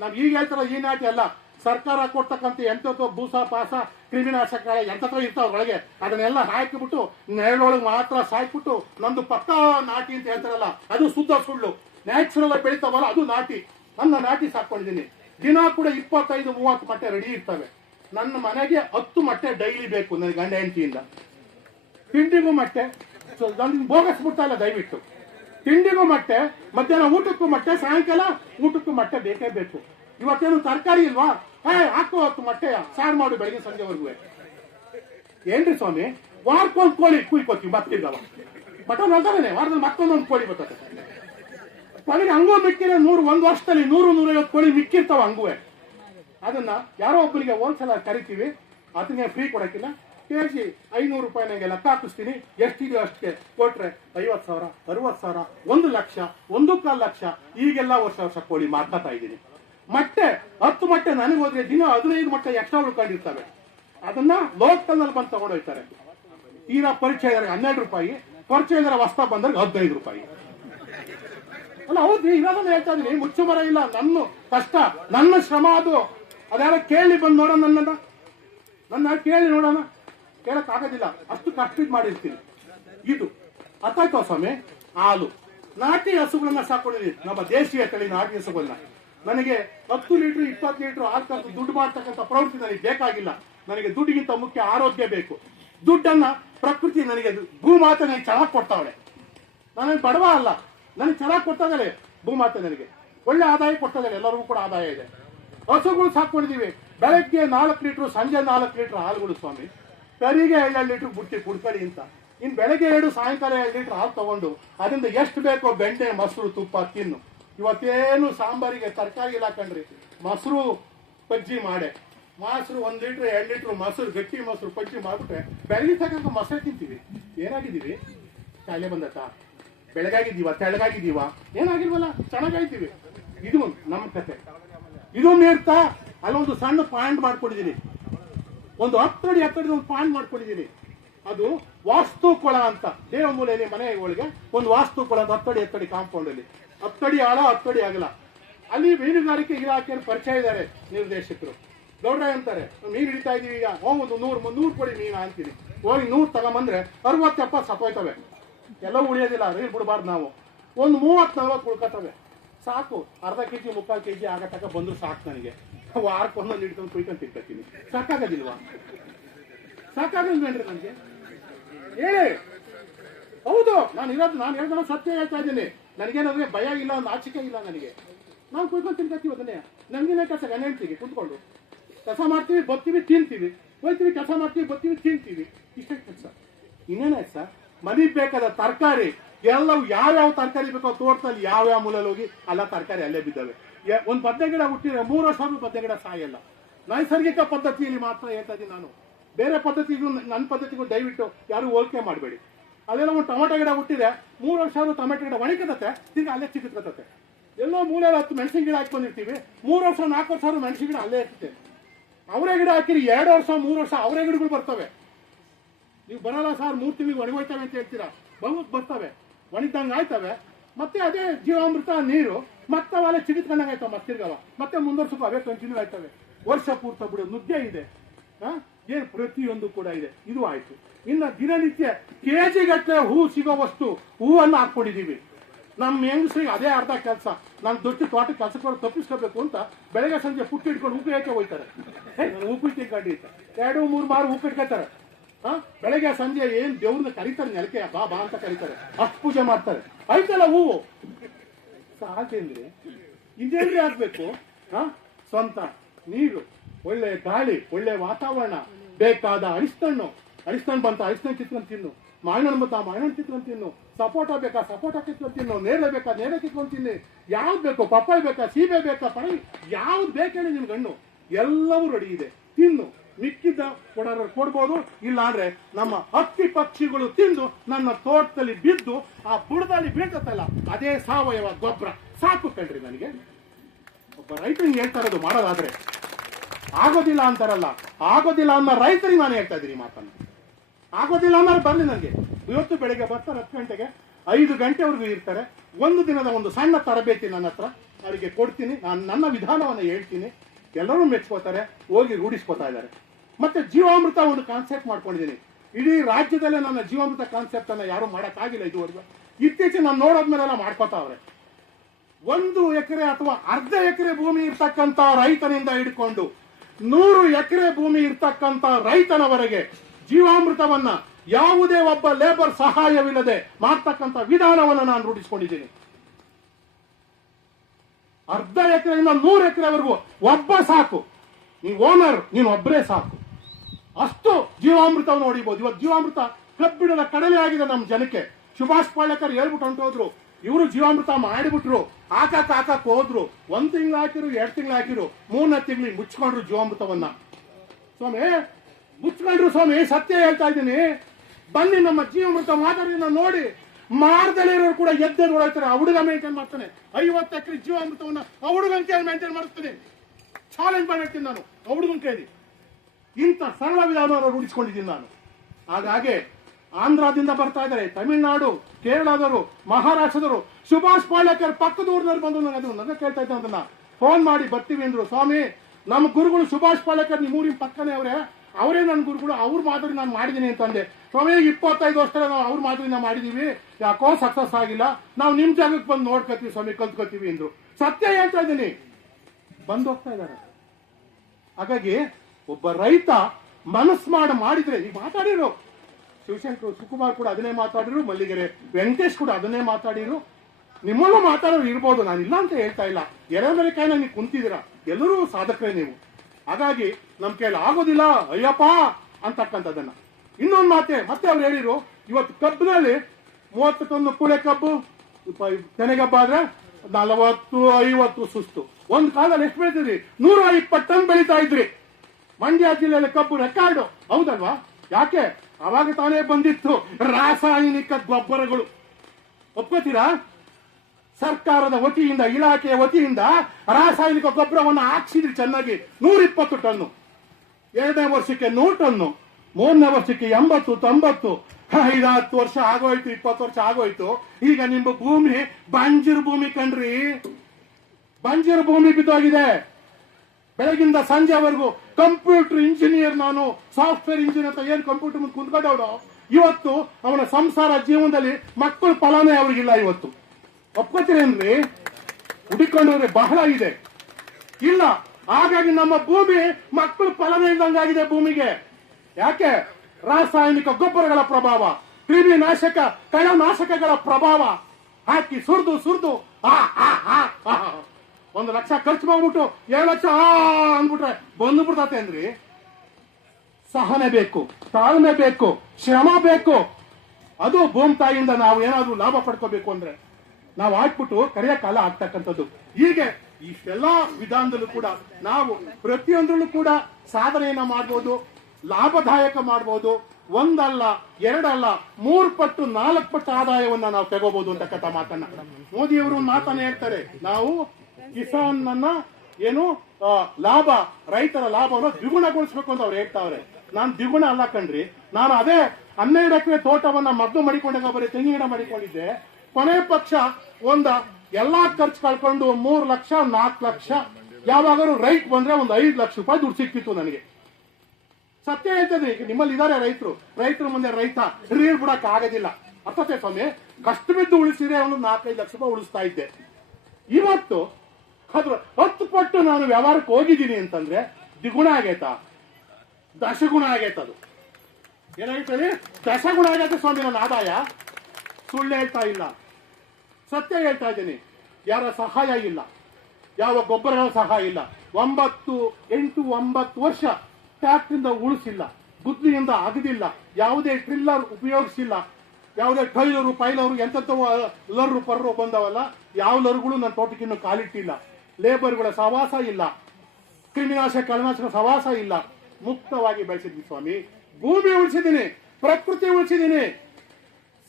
ನಾವ್ ಈಗ ಹೇಳ್ತಾರ ಈ ನಾಟಿ ಅಲ್ಲ, ಸರ್ಕಾರ ಕೊಡ್ತಕ್ಕಂಥ ಎಂತೋ ಬೂಸ ಪಾಸ ಕ್ರಿಮಿನಾಶಕ ಎಂತತ್ರ ಇರ್ತಾವ ಒಳಗೆ, ಅದನ್ನೆಲ್ಲ ಹಾಕಿಬಿಟ್ಟು ನೆರಳೊಳಗೆ ಮಾತ್ರ ಸಾಯ್ಬಿಟ್ಟು ನಂದು ಪಕ್ಕಾ ನಾಟಿ ಅಂತ ಹೇಳ್ತಾರಲ್ಲ, ಅದು ಶುದ್ಧ ಸುಳ್ಳು. ನ್ಯಾಚುರಲ್ ಆಗಿ ಬೆಳಿತಾವಲ್ಲ, ಅದು ನಾಟಿ. ನನ್ನ ನಾಟಿ ಸಾಕೊಂಡಿದ್ದೀನಿ. ದಿನ ಕೂಡ 25-30 ಮೊಟ್ಟೆ ರೆಡಿ ಇರ್ತವೆ. ನನ್ನ ಮನೆಗೆ 10 ಮೊಟ್ಟೆ ಡೈಲಿ ಬೇಕು ನನಗೆ ಗಂಡ ಹೆಂಡತಿಯಿಂದ. ತಿಂಡಿಗೂ ಮೊಟ್ಟೆ ಬೋಗಸ್ಬಿಡ್ತಾ ಇಲ್ಲ ದಯವಿಟ್ಟು. ತಿಂಡಿಗೂ ಮೊಟ್ಟೆ, ಮಧ್ಯಾಹ್ನ ಊಟಕ್ಕೂ ಮೊಟ್ಟೆ, ಸಾಯಂಕಾಲ ಊಟಕ್ಕೂ ಮೊಟ್ಟೆ ಬೇಕೇ ಬೇಕು. ಇವತ್ತೇನು ತರಕಾರಿ ಇಲ್ವಾ? ಹಾಕೋ 10 ಮೊಟ್ಟೆ ಸಾರು ಮಾಡು ಬೆಳಗ್ಗೆ ಸಂಜೆವರೆಗೂ. ಏನ್ರಿ ಸ್ವಾಮಿ, ವಾರಕ್ಕೊಂದು ಕೋಳಿ ಕುಯ್ಕೋತೀವಿ ಬರ್ತಿದ್ದವ. ಮಟನ್ ಅಂತಾನೆ ವಾರದಲ್ಲಿ ಮತ್ತೊಂದೊಂದು ಕೋಳಿ ಬರ್ತದೆ. ಕೊನೆಗೆ ಹಂಗೂ ಮಿಕ್ಕಿದ್ರೆ 1 ವರ್ಷದಲ್ಲಿ 100-150 ಕೋಳಿ ಮಿಕ್ಕಿರ್ತಾವ ಹಂಗುವೆ. ಅದನ್ನ ಯಾರೋ ಒಬ್ಬರಿಗೆ ಹೋಲ್ಸೇಲ್ ಕರಿತೀವಿ, ಅದಕ್ಕೆ ಫ್ರೀ ಕೊಡಕ್ಕಿಲ್ಲ. ಕೆಜಿ 500 ರೂಪಾಯಿ ನಂಗೆ ಲೆಕ್ಕ ಹಾಕಿಸ್ತೀನಿ. ಎಷ್ಟಿದೆಯೋ ಅಷ್ಟಕ್ಕೆ ಕೊಟ್ರೆ 50,000, 60,000, 1 ಲಕ್ಷ, 1.25 ಲಕ್ಷ. ಈಗೆಲ್ಲ ವರ್ಷ ಕೋಳಿ ಮಾರ್ಕೋತಾ ಇದ್ದೀನಿ. ಮೊಟ್ಟೆ 10 ಮೊಟ್ಟೆ ನನಗೆ ಹೋದ್ರೆ ದಿನ 15 ಮೊಟ್ಟೆ ಎಕ್ಸ್ಟ್ರಾ ಉಳ್ಕೊಂಡಿರ್ತವೆ. ಅದನ್ನ ಲೋಕಲ್ ನಲ್ಲಿ ಬಂದು ತಗೊಂಡೋಗ್ತಾರೆ. ತೀರಾ ಪರಿಚಯ 12 ರೂಪಾಯಿ, ಪರಿಚಯ ಹೊಸ್ತಾ ಬಂದಾಗ 15 ರೂಪಾಯಿ. ಅಲ್ಲ ಹೌದ್ರಿ, ಇರೋದನ್ನ ಹೇಳ್ತಾ ಇದೀನಿ, ಮುಚ್ಚುಮರ ಇಲ್ಲ. ನನ್ನ ಕಷ್ಟ, ನನ್ನ ಶ್ರಮ ಅದು. ಅದ್ಯಾರ ಕೇಳಿ ಬಂದು ನೋಡೋಣ, ನನ್ನ ಕೇಳಿ ನೋಡೋಣ. ಕೇಳಕ್ ಆಗೋದಿಲ್ಲ, ಅಷ್ಟು ಕಷ್ಟ ಮಾಡಿರ್ತೀನಿ. ಇದು ಅರ್ಥ ಆಯ್ತು ಸ್ವಾಮಿ. ಹಾಲು, ನಾಟಿ ಹಸುಗಳನ್ನ ಸಾಕೊಂಡಿದ್ದೀನಿ, ನಮ್ಮ ದೇಶೀಯ ತಳಿ ನಾಟಿ ಹಸುಗಳನ್ನ. ನನಗೆ 10 ಲೀಟರ್ 20 ಲೀಟರ್ ಹಾಲು ಕರೆದು ದುಡ್ಡು ಮಾಡ್ತಕ್ಕಂಥ ಪ್ರವೃತ್ತಿ ನನಗೆ ಬೇಕಾಗಿಲ್ಲ. ನನಗೆ ದುಡ್ಡಿಗಿಂತ ಮುಖ್ಯ ಆರೋಗ್ಯ ಬೇಕು. ದುಡ್ಡನ್ನ ಪ್ರಕೃತಿ ನನಗೆ ಭೂಮಾತೆ ನನಗೆ ಚೆನ್ನಾಗಿ ಕೊಡ್ತಾವಳೆ. ನನಗೆ ಬಡವ ಅಲ್ಲ, ನನಗೆ ಚೆನ್ನಾಗಿ ಕೊಡ್ತಾ ಇದ್ದಾಳೆ ಭೂಮಾತೆ. ನನಗೆ ಒಳ್ಳೆ ಆದಾಯ ಕೊಡ್ತಾ ಇದ್ದಾಳೆ. ಎಲ್ಲರಿಗೂ ಕೂಡ ಆದಾಯ ಇದೆ. ಹಸುಗಳು ಸಾಕೊಂಡಿದೀವಿ. ಬೆಳಗ್ಗೆ 4 ಲೀಟರ್, ಸಂಜೆ 4 ಲೀಟರ್ ಹಾಲುಗಳು ಸ್ವಾಮಿ. ಕರಿಗೆ 2 ಲೀಟರ್ ಬಿಡ್ತೀವಿ ಕುಡ್ಕಳಿ ಅಂತ. ಇನ್ ಬೆಳಗ್ಗೆ 2, ಸಾಯಂಕಾಲ 2 ಲೀಟರ್ ಹಾಲು ತಗೊಂಡು ಅದರಿಂದ ಎಷ್ಟು ಬೇಕೋ ಬೆಣ್ಣೆ, ಮೊಸರು, ತುಪ್ಪ ತಿನ್ನು. ಇವತ್ತೇನು ಸಾಂಬಾರಿಗೆ ತರಕಾರಿ ಇಲ್ಲ ಕಣ್ರಿ. ಮೊಸರು ಪಜ್ಜಿ ಮಾಡೆ, ಮೊಸರು 1 ಲೀಟರ್ 2 ಲೀಟರ್ ಮೊಸರು, ಗಟ್ಟಿ ಮೊಸರು ಪಜ್ಜಿ ಮಾಡ್ಬಿಟ್ರೆ ಬೆಳಗ್ಗೆ ತಗೊಂಡು ಮೊಸರು ತಿಂತೀವಿ. ಏನಾಗಿದ್ದೀವಿ? ಕಾಯಿಲೆ ಬಂದತ್ತ? ಬೆಳಗಾಗಿದ್ದೀವ? ತೆಳಗಾಗಿದ್ದೀವ? ಏನಾಗಿಲ್ವಲ್ಲ, ಚೆನ್ನಾಗಾಯ್ತೀವಿ. ಇದು ನಮ್ಮ ಕತೆ. ಇದು ಮೀರ್ತಾ ಅಲ್ಲೊಂದು ಸಣ್ಣ ಪಾಯಿಂಟ್ ಮಾಡ್ಕೊಂಡಿದ್ದೀನಿ. ಒಂದು 10 ಅಡಿ ಎತ್ತರದ ಒಂದು ಪಾಯಿಂಟ್ ಮಾಡ್ಕೊಂಡಿದ್ದೀನಿ. ಅದು ವಾಸ್ತು ಕೊಳ ಅಂತ. ದೇವಮೂಲೆಯಲ್ಲಿ ಮನೆ ಒಳಗೆ ಒಂದು ವಾಸ್ತು ಕೊಳ ಅಂತ 10 ಅಡಿ ಎತ್ತಡಿ ಕಾಂಪೌಂಡ್ ಅಲ್ಲಿ. 10 ಅಡಿ ಆಳ, 10 ಅಡಿ ಆಗಲ್ಲ. ಅಲ್ಲಿ ಮೀನುಗಾರಿಕೆ ಇಲಾಖೆಯ ಪರಿಚಯ ಇದ್ದಾರೆ ನಿರ್ದೇಶಕರು. ಗೌಡ್ರ ಅಂತಾರೆ, ಮೀನು ಹಿಡಿತಾ ಇದೀವಿ ಈಗ, ಒಂದು 100 ಕೊಡಿ ಮೀನು ಅಂತೀನಿ. ಹೋಗಿ 100 ತಗೊಂಬಂದ್ರೆ 60-70 ಸಪೋಯ್ತವೆ. ಎಲ್ಲವೂ ಉಳಿಯೋದಿಲ್ಲ, ನೀರು ಬಿಡಬಾರ್ದು ನಾವು. ಒಂದು 30-40 ಉಳ್ಕೊತವೆ. ಸಾಕು. ಅರ್ಧ ಕೆಜಿ 3/4 ಕೆಜಿ ಆಗತಕ್ಕ ಬಂದ್ರು ಸಾಕು ನನಗೆ. ವಾರಕ್ಕೆ ಒಂದೊಂದು ಹಿಡ್ಕೊಂಡು ಕುಯ್ಕೊಂಡು ತಿಂತೀನಿ. ಸಾಕಾಗೋದಿಲ್ವಾ? ಸಾಕಾಗಲ್ವೇನ್ರಿ ನನಗೆ? ಹೇಳಿ. ಹೌದು, ನಾನು ಹೇಳ್ದೋ ಸತ್ಯ ಹೇಳ್ತಾ ಇದ್ದೀನಿ. ನನಗೇನಂದ್ರೆ ಭಯ ಇಲ್ಲ, ನಾಚಿಕೆ ಇಲ್ಲ ನನಗೆ. ನಾವು ಕುತ್ಕೊಂಡು ತಿನ್ಕತ್ತೀವಿ ಅದನ್ನೇ. ನಮಗೇನೆ ಕೆಲಸ ಗಂಡ ಹೆಂಡ್ತಿಗೆ ಕುತ್ಕೊಂಡು ಕೆಲಸ ಮಾಡ್ತೀವಿ, ಬರ್ತೀವಿ, ತಿಂತೀವಿ, ಹೋಯ್ತೀವಿ, ಕೆಲಸ ಮಾಡ್ತೀವಿ, ಬರ್ತೀವಿ, ತಿಂತೀವಿ, ಇಷ್ಟೇ ಕೆಲಸ. ಇನ್ನೇನಾಯ್ತು ಸರ್? ಮನೆಗೆ ಬೇಕಾದ ತರಕಾರಿ ಎಲ್ಲವೂ ಯಾವ್ಯಾವ ತರಕಾರಿ ಬೇಕೋ ತೋಟದಲ್ಲಿ ಯಾವ್ಯಾವ ಮೂಲೆಯಲ್ಲಿ ಹೋಗಿ ಅಲ್ಲ ತರಕಾರಿ ಅಲ್ಲೇ ಬಿದ್ದಾವೆ. ಒಂದು ಬದ್ನೆ ಗಿಡ ಹುಟ್ಟಿದ್ರೆ 3 ವರ್ಷ ಆದ್ರೂ ಬದ್ನೆ ಗಿಡ ಸಾಯಲ್ಲ. ನೈಸರ್ಗಿಕ ಪದ್ಧತಿಯಲ್ಲಿ ಮಾತ್ರ ಹೇಳ್ತಾ ಇದ್ದೀನಿ ನಾನು. ಬೇರೆ ಪದ್ಧತಿಗೂ ನನ್ನ ಪದ್ಧತಿಗೂ ದಯವಿಟ್ಟು ಯಾರು ಹೋಲಿಕೆ ಮಾಡಬೇಡಿ. ಅದೆಲ್ಲ ಒಂದು ಟೊಮೆಟೊ ಗಿಡ ಹುಟ್ಟಿದ್ರೆ 3 ವರ್ಷ ಆದ್ರೂ ಟೊಮೆಟೊ ಗಿಡ ಒಣಕತ್ತೆ, ತಿರ್ಗಿ ಅಲ್ಲೇ ಚಿಕ್ಕತ್ಕತ್ತೆ. ಎಲ್ಲೋ ಮೂಲೆ 10 ಮೆಣಸಿನ ಗಿಡ ಹಾಕೊಂಡಿರ್ತೀವಿ, 3 ವರ್ಷ 4 ವರ್ಷ ಆದ್ರೂ ಮೆಣಸಿನ ಗಿಡ ಅಲ್ಲೇ ಇರ್ತದೆ. ಅವರೇ ಗಿಡ ಹಾಕಿರಿ 2 ವರ್ಷ 3 ವರ್ಷ ಅವರೇ ಗಿಡಗಳು ಬರ್ತವೆ. ನೀವು ಬರಲ್ಲ ಸರ್ 3 ತಿಂಗಳಿಗೆ ಒಣಗೋಯ್ತವೆ ಅಂತ ಹೇಳ್ತೀರಾ, ಬರ್ತವೆ, ಒಣಗಿದಂಗೆ ಆಯ್ತವೆ. ಮತ್ತೆ ಅದೇ ಜೀವಾಮೃತ ನೀರು ಮತ್ತೆ ಅವೆಲ್ಲ ಚಿಗಿತ್ಕೊಂಡಂಗೆ ಆಯ್ತವೆ, ಮತ್ತಿರ್ಗವ ಮತ್ತೆ ಮುಂದುವರ್ಸಕ್ಕೂ ಅವೇ ಕಂಟಿನ್ಯೂ ಆಯ್ತವೆ. ವರ್ಷ ಪೂರ್ತ ಬಿಡೋದು ನುಗ್ಗೆ ಇದೆ, ಏನು ಪ್ರತಿಯೊಂದು ಕೂಡ ಇದೆ. ಇದು ಆಯ್ತು. ಇನ್ನು ದಿನನಿತ್ಯ ಕೆಜಿ ಗಟ್ಟಲೆ ಹೂ ಸಿಗೋ ವಸ್ತು ಹೂವನ್ನು ಹಾಕೊಂಡಿದೀವಿ. ನಮ್ಮ ಹೆಂಗಸ್ರಿಗೆ ಅದೇ ಅರ್ಧ ಕೆಲಸ. ನಾನು ದೊಡ್ಡ ತೋಟ ಕೆಲಸಕ್ಕೆ ತಪ್ಪಿಸ್ಕೋಬೇಕು ಅಂತ ಬೆಳಗ್ಗೆ ಸಂಜೆ ಪುಟ್ಟಿ ಇಟ್ಕೊಂಡು ಉಪ್ಪು ಯಾಕೆ ಹೋಯ್ತಾರೆ. ಉಪ್ಪು ಇಟ್ಕೊಂಡು 2-3 ಬಾರಿ ಉಪ್ಪು ಇಟ್ಕೊತಾರೆ. ಬೆಳಗ್ಗೆ ಸಂಜೆ ಏನ್ ದೇವ್ರನ್ನ ಕರೀತಾರೆ, ನೆಲಕ್ಕೆ ಬಾ ಬಾ ಅಂತ ಕರೀತಾರೆ, ಅಷ್ಟು ಪೂಜೆ ಮಾಡ್ತಾರೆ. ಆಯ್ತಲ್ಲ ಹೂವು ಸಾಕೇನ್ರಿ, ಇದೇನ್ರಿ ಆಗ್ಬೇಕು. ಸ್ವಂತ ನೀರು, ಒಳ್ಳೆ ಗಾಳಿ, ಒಳ್ಳೆ ವಾತಾವರಣ, ಬೇಕಾದ ಅಳಿಸ್ತಣ್ಣು ಬಂತ ಅಳಿಸ್ತಣ್ಣು ಕಿತ್ಕೊಂಡು ತಿನ್ನು, ಮಾವಿನಣ್ಣು ಬಂತ ಮಾವಿನಣ್ಣು ಕಿತ್ಕೊಂಡು ತಿನ್ನು, ಸಪೋಟ ಬೇಕಾ ಸಪೋಟ ಕಿತ್ಕೊಂಡು ತಿನ್ನು, ನೇರಳೆ ಬೇಕಾ ನೇರಳೆ ಕಿತ್ಕೊಂಡು ತಿನ್ನಿ, ಯಾವ್ದು ಬೇಕು, ಪಪ್ಪಾಯಿ ಬೇಕಾ ಸೀಬೆ ಬೇಕಾ ಪಣಿ, ಯಾವ್ದು ಬೇಕೇಳಿ ನಿಮ್ಗೆ ಹಣ್ಣು ಎಲ್ಲವೂ ರೆಡಿ ಇದೆ, ತಿನ್ನು. ಮಿಕ್ಕಿದ್ದ ಕೊಡೋರು ಕೊಡ್ಬೋದು, ಇಲ್ಲ ಅಂದ್ರೆ ನಮ್ಮ ಹಕ್ಕಿ ಪಕ್ಷಿಗಳು ತಿಂದು ನನ್ನ ತೋಟದಲ್ಲಿ ಬಿದ್ದು ಆ ಬುಡದಲ್ಲಿ ಬೀಳ್ತಲ್ಲ ಅದೇ ಸಾವಯವ ಗೊಬ್ಬರ ಸಾಕು ಕಣ್ರಿ. ನನಗೆ ಒಬ್ಬ ರೈತನಿಗೆ ಹೇಳ್ತಾ ಇರೋದು, ಮಾಡೋದಾದ್ರೆ ಆಗೋದಿಲ್ಲ ಅಂತಾರಲ್ಲ, ಆಗೋದಿಲ್ಲ ಅನ್ನೋ ರೈತರಿಗೆ ನಾನು ಹೇಳ್ತಾ ಇದ್ದೀನಿ ಮಾತನ್ನು. ಆಗೋದಿಲ್ಲ ಅನ್ನೋರು ಬರ್ಲಿ ನನಗೆ. ಇವತ್ತು ಬೆಳಿಗ್ಗೆ ಬರ್ತಾರೆ 10 ಗಂಟೆಗೆ, 5 ಗಂಟೆವರೆಗೂ ಇರ್ತಾರೆ. ಒಂದು ದಿನದ ಒಂದು ಸಣ್ಣ ತರಬೇತಿ ನನ್ನ ಹತ್ರ ಅವರಿಗೆ ಕೊಡ್ತೀನಿ. ನಾನು ನನ್ನ ವಿಧಾನವನ್ನು ಹೇಳ್ತೀನಿ, ಎಲ್ಲರೂ ಮೆಚ್ಕೋತಾರೆ, ಹೋಗಿ ರೂಢಿಸ್ಕೋತಾ ಇದ್ದಾರೆ. ಮತ್ತೆ ಜೀವಾಮೃತ ಒಂದು ಕಾನ್ಸೆಪ್ಟ್ ಮಾಡ್ಕೊಂಡಿದ್ದೀನಿ. ಇಡೀ ರಾಜ್ಯದಲ್ಲೇ ನನ್ನ ಜೀವಾಮೃತ ಕಾನ್ಸೆಪ್ಟ್ ಅನ್ನ ಯಾರು ಮಾಡಕ್ಕಾಗಿಲ್ಲ ಇದುವರೆಗೂ. ಇತ್ತೀಚೆಗೆ ನಾನು ನೋಡೋದ್ಮೇಲೆಲ್ಲ ಮಾಡ್ಕೋತಾವ್ರೆ. 1 ಎಕರೆ ಅಥವಾ ಅರ್ಧ ಎಕರೆ ಭೂಮಿ ಇರ್ತಕ್ಕಂಥ ರೈತನಿಂದ ಹಿಡ್ಕೊಂಡು 100 ಎಕರೆ ಭೂಮಿ ಇರ್ತಕ್ಕಂಥ ರೈತನವರೆಗೆ ಜೀವಾಮೃತವನ್ನ ಯಾವುದೇ ಒಬ್ಬ ಲೇಬರ್ ಸಹಾಯವಿಲ್ಲದೆ ಮಾಡ್ತಕ್ಕಂಥ ವಿಧಾನವನ್ನು ನಾನು ರೂಢಿಸಿಕೊಂಡಿದ್ದೀನಿ. ಅರ್ಧ ಎಕರೆಯಿಂದ 100 ಎಕರೆವರೆಗೂ ಒಬ್ಬ ಸಾಕು, ನೀವು ಓನರ್, ನೀನು ಒಬ್ಬರೇ ಸಾಕು, ಅಷ್ಟು ಜೀವಾಮೃತವನ್ನು ಹೊಡಿಬಹುದು. ಇವತ್ತು ಜೀವಾಮೃತ ಕಬ್ಬಿಣದ ಕಡಲೆ ಆಗಿದೆ ನಮ್ಮ ಜನಕ್ಕೆ. ಸುಭಾಷ್ ಪಾಳೇಕರ್ ಹೇಳ್ಬಿಟ್ಟು ಹೊಂಟೋದ್ರು, ಇವರು ಜೀವಾಮೃತ ಮಾಡಿಬಿಟ್ರು, ಹಾಕಕ್ ಹೋದ್ರು. 1 ತಿಂಗಳು ಹಾಕಿರು, 2 ತಿಂಗಳು ಹಾಕಿರು, 3ನೇ ತಿಂಗಳಿಗೆ ಮುಚ್ಕೊಂಡ್ರು ಜೀವಾಮೃತವನ್ನ. ಸ್ವಾಮಿ ಮುಚ್ಕೊಂಡ್ರು ಸ್ವಾಮಿ, ಸತ್ಯ ಹೇಳ್ತಾ ಇದ್ದೀನಿ. ಬನ್ನಿ ನಮ್ಮ ಜೀವಾಮೃತ ಮಾದರಿನ ನೋಡಿ. ಮಾರ್ದಲೇ ಇರೋರು ಕೂಡ ಎದ್ದೆ ನೋಡ್ತಾರೆ. ಆ ಹುಡುಗ ಮೇಂಟೈನ್ ಮಾಡ್ತಾನೆ 50 ಎಕರೆ ಜೀವಾಮೃತವನ್ನ, ಆ ಹುಡುಗನ ಕೈಯಲ್ಲಿ ಮೇಂಟೈನ್ ಮಾಡ್ತಾನೆ. ಚಾಲೆಂಜ್ ಮಾಡಿರ್ತೀನಿ ನಾನು ಆ ಹುಡುಗನ ಕೈಲಿ. ಇಂಥ ಸರಳ ವಿಧಾನವನ್ನು ರೂಢಿಸಿಕೊಂಡಿದ್ದೀನಿ ನಾನು. ಹಾಗಾಗಿ ಆಂಧ್ರದಿಂದ ಬರ್ತಾ ಇದ್ದಾರೆ, ತಮಿಳುನಾಡು, ಕೇರಳದವರು, ಮಹಾರಾಷ್ಟ್ರದವರು, ಸುಭಾಷ್ ಪಾಳೇಕರ್ ಪಕ್ಕದ ಊರಿನವ್ರು ಬಂದು ನನ್ನ ಕೇಳ್ತಾ ಇದ್ದ, ಅದನ್ನ ಫೋನ್ ಮಾಡಿ ಬರ್ತೀವಿ ಅಂದ್ರು. ಸ್ವಾಮಿ ನಮ್ಮ ಗುರುಗಳು ಸುಭಾಷ್ ಪಾಳೇಕರ್ ನಿಮ್ಮ ಊರಿನ ಪಕ್ಕನೇ ಅವರೇ ನನ್ನ ಗುರುಗಳು, ಅವ್ರ ಮಾದರಿ ನಾನು ಮಾಡಿದ್ದೀನಿ ಅಂತಂದೆ. ಸ್ವಾಮಿ 25 ವರ್ಷ ನಾವು ಅವ್ರ ಮಾದರಿನ ಮಾಡಿದೀವಿ, ಯಾಕೋ ಸಕ್ಸಸ್ ಆಗಿಲ್ಲ, ನಾವು ನಿಮ್ ಜಾಗಕ್ಕೆ ಬಂದು ನೋಡ್ಕೊತೀವಿ ಸ್ವಾಮಿ, ಕಲ್ತ್ಕೊತೀವಿ ಅಂದ್ರು. ಸತ್ಯ ಹೇಳ್ತಾ ಇದ್ದೀನಿ, ಬಂದು ಹೋಗ್ತಾ ಇದ್ದಾರೆ. ಹಾಗಾಗಿ ಒಬ್ಬ ರೈತ ಮನಸ್ಸು ಮಾಡಿದ್ರೆ, ಈಗ ಮಾತಾಡಿರು ಶಿವಶಂಕರ್ ಸುಕುಮಾರ್ ಕೂಡ ಅದನ್ನೇ ಮಾತಾಡಿರು, ಮಲ್ಲಿಗೆರೆ ವೆಂಕಟೇಶ್ ಕೂಡ ಅದನ್ನೇ ಮಾತಾಡಿರು, ನಿಮ್ಮಲ್ಲೂ ಮಾತಾಡೋರು ಇರ್ಬೋದು, ನಾನು ಇಲ್ಲ ಅಂತ ಹೇಳ್ತಾ ಇಲ್ಲ. ಎರೆ ಕಾಯಿನ ನೀವು ಕುಂತಿದ್ದೀರಾ, ಎಲ್ಲರೂ ಸಾಧಕರೇ ನೀವು. ಹಾಗಾಗಿ ನಮ್ ಕೈಯಲ್ಲಿ ಆಗೋದಿಲ್ಲ ಅಯ್ಯಪ್ಪ ಅಂತಕ್ಕಂಥದ್ದನ್ನ. ಇನ್ನೊಂದು ಮತ್ತೆ ಅವ್ರು ಹೇಳಿರು, ಇವತ್ತು ಕಬ್ಬಿನಲ್ಲಿ 30 ಟನ್ ಕೂಳೆ ಕಬ್ಬು, ತೆನೆಗಬ್ಬ ಆದ್ರೆ 40-50 ಸುಸ್ತು. ಒಂದ್ ಕಾಲದಲ್ಲಿ ಎಷ್ಟು ಬೆಳಿತಿದ್ರಿ? 120 ಟನ್ ಬೆಳೀತಾ ಇದ್ರಿ. ಮಂಡ್ಯ ಜಿಲ್ಲೆಯಲ್ಲಿ ಕಬ್ಬು ರೆಕಾರ್ಡು, ಹೌದಲ್ವಾ? ಯಾಕೆ? ಅವಾಗ ತಾನೇ ಬಂದಿತ್ತು ರಾಸಾಯನಿಕ ಗೊಬ್ಬರಗಳು. ಒಪ್ಕೋತೀರಾ? ಸರ್ಕಾರದ ವತಿಯಿಂದ, ಇಲಾಖೆಯ ವತಿಯಿಂದ ರಾಸಾಯನಿಕ ಗೊಬ್ಬರವನ್ನು ಹಾಕ್ಸಿದ್ರಿ ಚೆನ್ನಾಗಿ. 120 ಟನ್ನು. 2ನೇ ವರ್ಷಕ್ಕೆ 100 ಟನ್ನು, 3ನೇ ವರ್ಷಕ್ಕೆ 80-90. 5-10 ವರ್ಷ ಆಗೋಯ್ತು, 20 ವರ್ಷ ಆಗೋಯ್ತು. ಈಗ ನಿಮ್ಮ ಭೂಮಿ ಬಂಜರು ಭೂಮಿ ಕಣ್ರಿ, ಬಂಜರು ಭೂಮಿ ಬಿದ್ದೋಗಿದೆ. ಬೆಳಗಿಂದ ಸಂಜೆವರೆಗೂ ಕಂಪ್ಯೂಟರ್ ಇಂಜಿನಿಯರ್, ನಾನು ಸಾಫ್ಟ್ವೇರ್ ಇಂಜಿನಿಯರ್ ಅಂತ ಏನ್ ಕಂಪ್ಯೂಟರ್ ಮುಂದೆ ಕುಂತ್ಕೊಂಡವನು, ಇವತ್ತು ಅವನ ಸಂಸಾರ ಜೀವನದಲ್ಲಿ ಮಕ್ಕಳು ಫಲನೇ ಅವ್ರಿಗಿಲ್ಲ. ಇವತ್ತು ಒಪ್ಕೋತೀರೇನ್ರಿ? ಹುಡುಕೊಂಡ್ರೆ ಬಹಳ ಇದೆ ಇಲ್ಲ. ಹಾಗಾಗಿ ನಮ್ಮ ಭೂಮಿ ಮಕ್ಕಳು ಫಲನೇ ಇದ್ದಂಗಾಗಿದೆ ಭೂಮಿಗೆ. ಯಾಕೆ? ರಾಸಾಯನಿಕ ಗೊಬ್ಬರಗಳ ಪ್ರಭಾವ, ಕ್ರಿಮಿ ನಾಶಕ, ಕಳೆನಾಶಕಗಳ ಪ್ರಭಾವ. ಹಾಕಿ ಸುರಿದು 1 ಲಕ್ಷ ಖರ್ಚು ಮಾಡ್ಬಿಟ್ಟು 7 ಲಕ್ಷ ಅಂದ್ಬಿಟ್ರೆ ಬಂದ್ಬಿಡ್ತತೆ ಅಂದ್ರಿ. ಸಹನೆ ಬೇಕು, ತಾಳ್ಮೆ ಬೇಕು, ಶ್ರಮ ಬೇಕು. ಅದು ಭೂಮಿ ತಾಯಿಯಿಂದ ನಾವು ಏನಾದ್ರೂ ಲಾಭ ಪಡ್ಕೋಬೇಕು ಅಂದ್ರೆ ನಾವು ಹಾಕ್ಬಿಟ್ಟು ಕರೆಯ ಕಾಲ ಆಗ್ತಕ್ಕಂಥದ್ದು. ಹೀಗೆ ಇಷ್ಟೆಲ್ಲಾ ವಿಧಾನದಲ್ಲೂ ಕೂಡ ನಾವು ಪ್ರತಿಯೊಂದರಲ್ಲೂ ಕೂಡ ಸಾಧನೆಯನ್ನ ಮಾಡ್ಬೋದು, ಲಾಭದಾಯಕ ಮಾಡ್ಬೋದು. 1 ಅಲ್ಲ 2 ಅಲ್ಲ 3 ಪಟ್ಟು 4 ಪಟ್ಟು ಆದಾಯವನ್ನ ನಾವು ತಗೋಬಹುದು ಅಂತಕ್ಕಂಥ ಮಾತನ್ನ ಮೋದಿಯವರು ಮಾತನ್ನ ಹೇಳ್ತಾರೆ. ನಾವು ಕಿಸಾನ್ ನನ್ನ ಏನು ಲಾಭ, ರೈತರ ಲಾಭವನ್ನು ದ್ವಿಗುಣಗೊಳಿಸಬೇಕು ಅಂತ ಅವ್ರು ಹೇಳ್ತಾವ್ರೆ. ನಾನು ದ್ವಿಗುಣ ಅಲ್ಲ ಕಣ್ರಿ, ನಾನು ಅದೇ 12 ಎಕರೆ ತೋಟವನ್ನ ಮದ್ದು ಮಾಡಿಕೊಂಡಾಗ ಬರೀ ತೆಂಗಿನ ಗಿಡ ಮಾಡಿಕೊಂಡಿದ್ದೆ. ಕೊನೆ ಪಕ್ಷ ಎಲ್ಲಾ ಖರ್ಚು ಕಳ್ಕೊಂಡು 3 ಲಕ್ಷ 4 ಲಕ್ಷ ಯಾವಾಗಾದ್ರೂ ರೈಟ್ ಬಂದ್ರೆ 5 ಲಕ್ಷ ರೂಪಾಯಿ ದುಡ್ಡು ಸಿಕ್ತಿತ್ತು ನನಗೆ. ಸತ್ಯ ಹೇಳ್ತದೆ. ನಿಮ್ಮಲ್ಲಿ ಇದಾರೆ ರೈತರ ಮುಂದೆ ರೈತ ರೀಲ್ ಬಿಡಕ್ ಆಗೋದಿಲ್ಲ. ಅರ್ಥತೆ ಸ್ವಾಮಿ, ಕಷ್ಟ ಬಿದ್ದು ಉಳಿಸಿದ್ರೆ 4-5 ಲಕ್ಷ ರೂಪಾಯಿ ಉಳಿಸ್ತಾ ಇದ್ದೆ. ಇವತ್ತು ಅದ್ರ 10 ಪಟ್ಟು ನಾನು ವ್ಯವಹಾರಕ್ಕೆ ಹೋಗಿದ್ದೀನಿ ಅಂತಂದ್ರೆ ದ್ವಿಗುಣ ಆಗೈತಾ, ದಶಗುಣ ಆಗೈತದು. ಏನಾಗ್ತದೆ? ದಶಗುಣ ಆಗೈತೆ ಸ್ವಾಮಿ ನನ್ನ ಆದಾಯ. ಸುಳ್ಳು ಹೇಳ್ತಾ ಇಲ್ಲ, ಸತ್ಯ ಹೇಳ್ತಾ ಇದ್ದೀನಿ. ಯಾರ ಸಹಾಯ ಇಲ್ಲ, ಯಾವ ಗೊಬ್ಬರಗಳ ಸಹಾಯ ಇಲ್ಲ. 9 ವರ್ಷ ಟ್ಯಾಕ್ಟ್ರಿಂದ ಉಳಿಸಿಲ್ಲ, ಗುದ್ಲಿಯಿಂದ ಅಗದಿಲ್ಲ, ಯಾವುದೇ ಟ್ರಿಲ್ಲರ್ ಉಪಯೋಗಿಸಿಲ್ಲ, ಯಾವುದೇ ಟೈಲರು ಪೈಲರು ಎಂತೆಂಥವು ಲರ್ರು ಪರ್ರು ಬಂದವಲ್ಲ, ಯಾವ ಲರ್ಗಳು ನನ್ನ ತೋಟಕ್ಕೆ ಇನ್ನು ಕಾಲಿಟ್ಟಿಲ್ಲ. ಲೇಬರ್ಗಳ ಸಹವಾಸ ಇಲ್ಲ, ಕ್ರಿಮಿನಾಶಕ ಕಳನಾಶಕ ಸಹವಾಸ ಇಲ್ಲ. ಮುಕ್ತವಾಗಿ ಬೆಳೆಸಿದ್ವಿ ಸ್ವಾಮಿ. ಭೂಮಿ ಉಳಿಸಿದ್ದೀನಿ, ಪ್ರಕೃತಿ ಉಳಿಸಿದ್ದೀನಿ,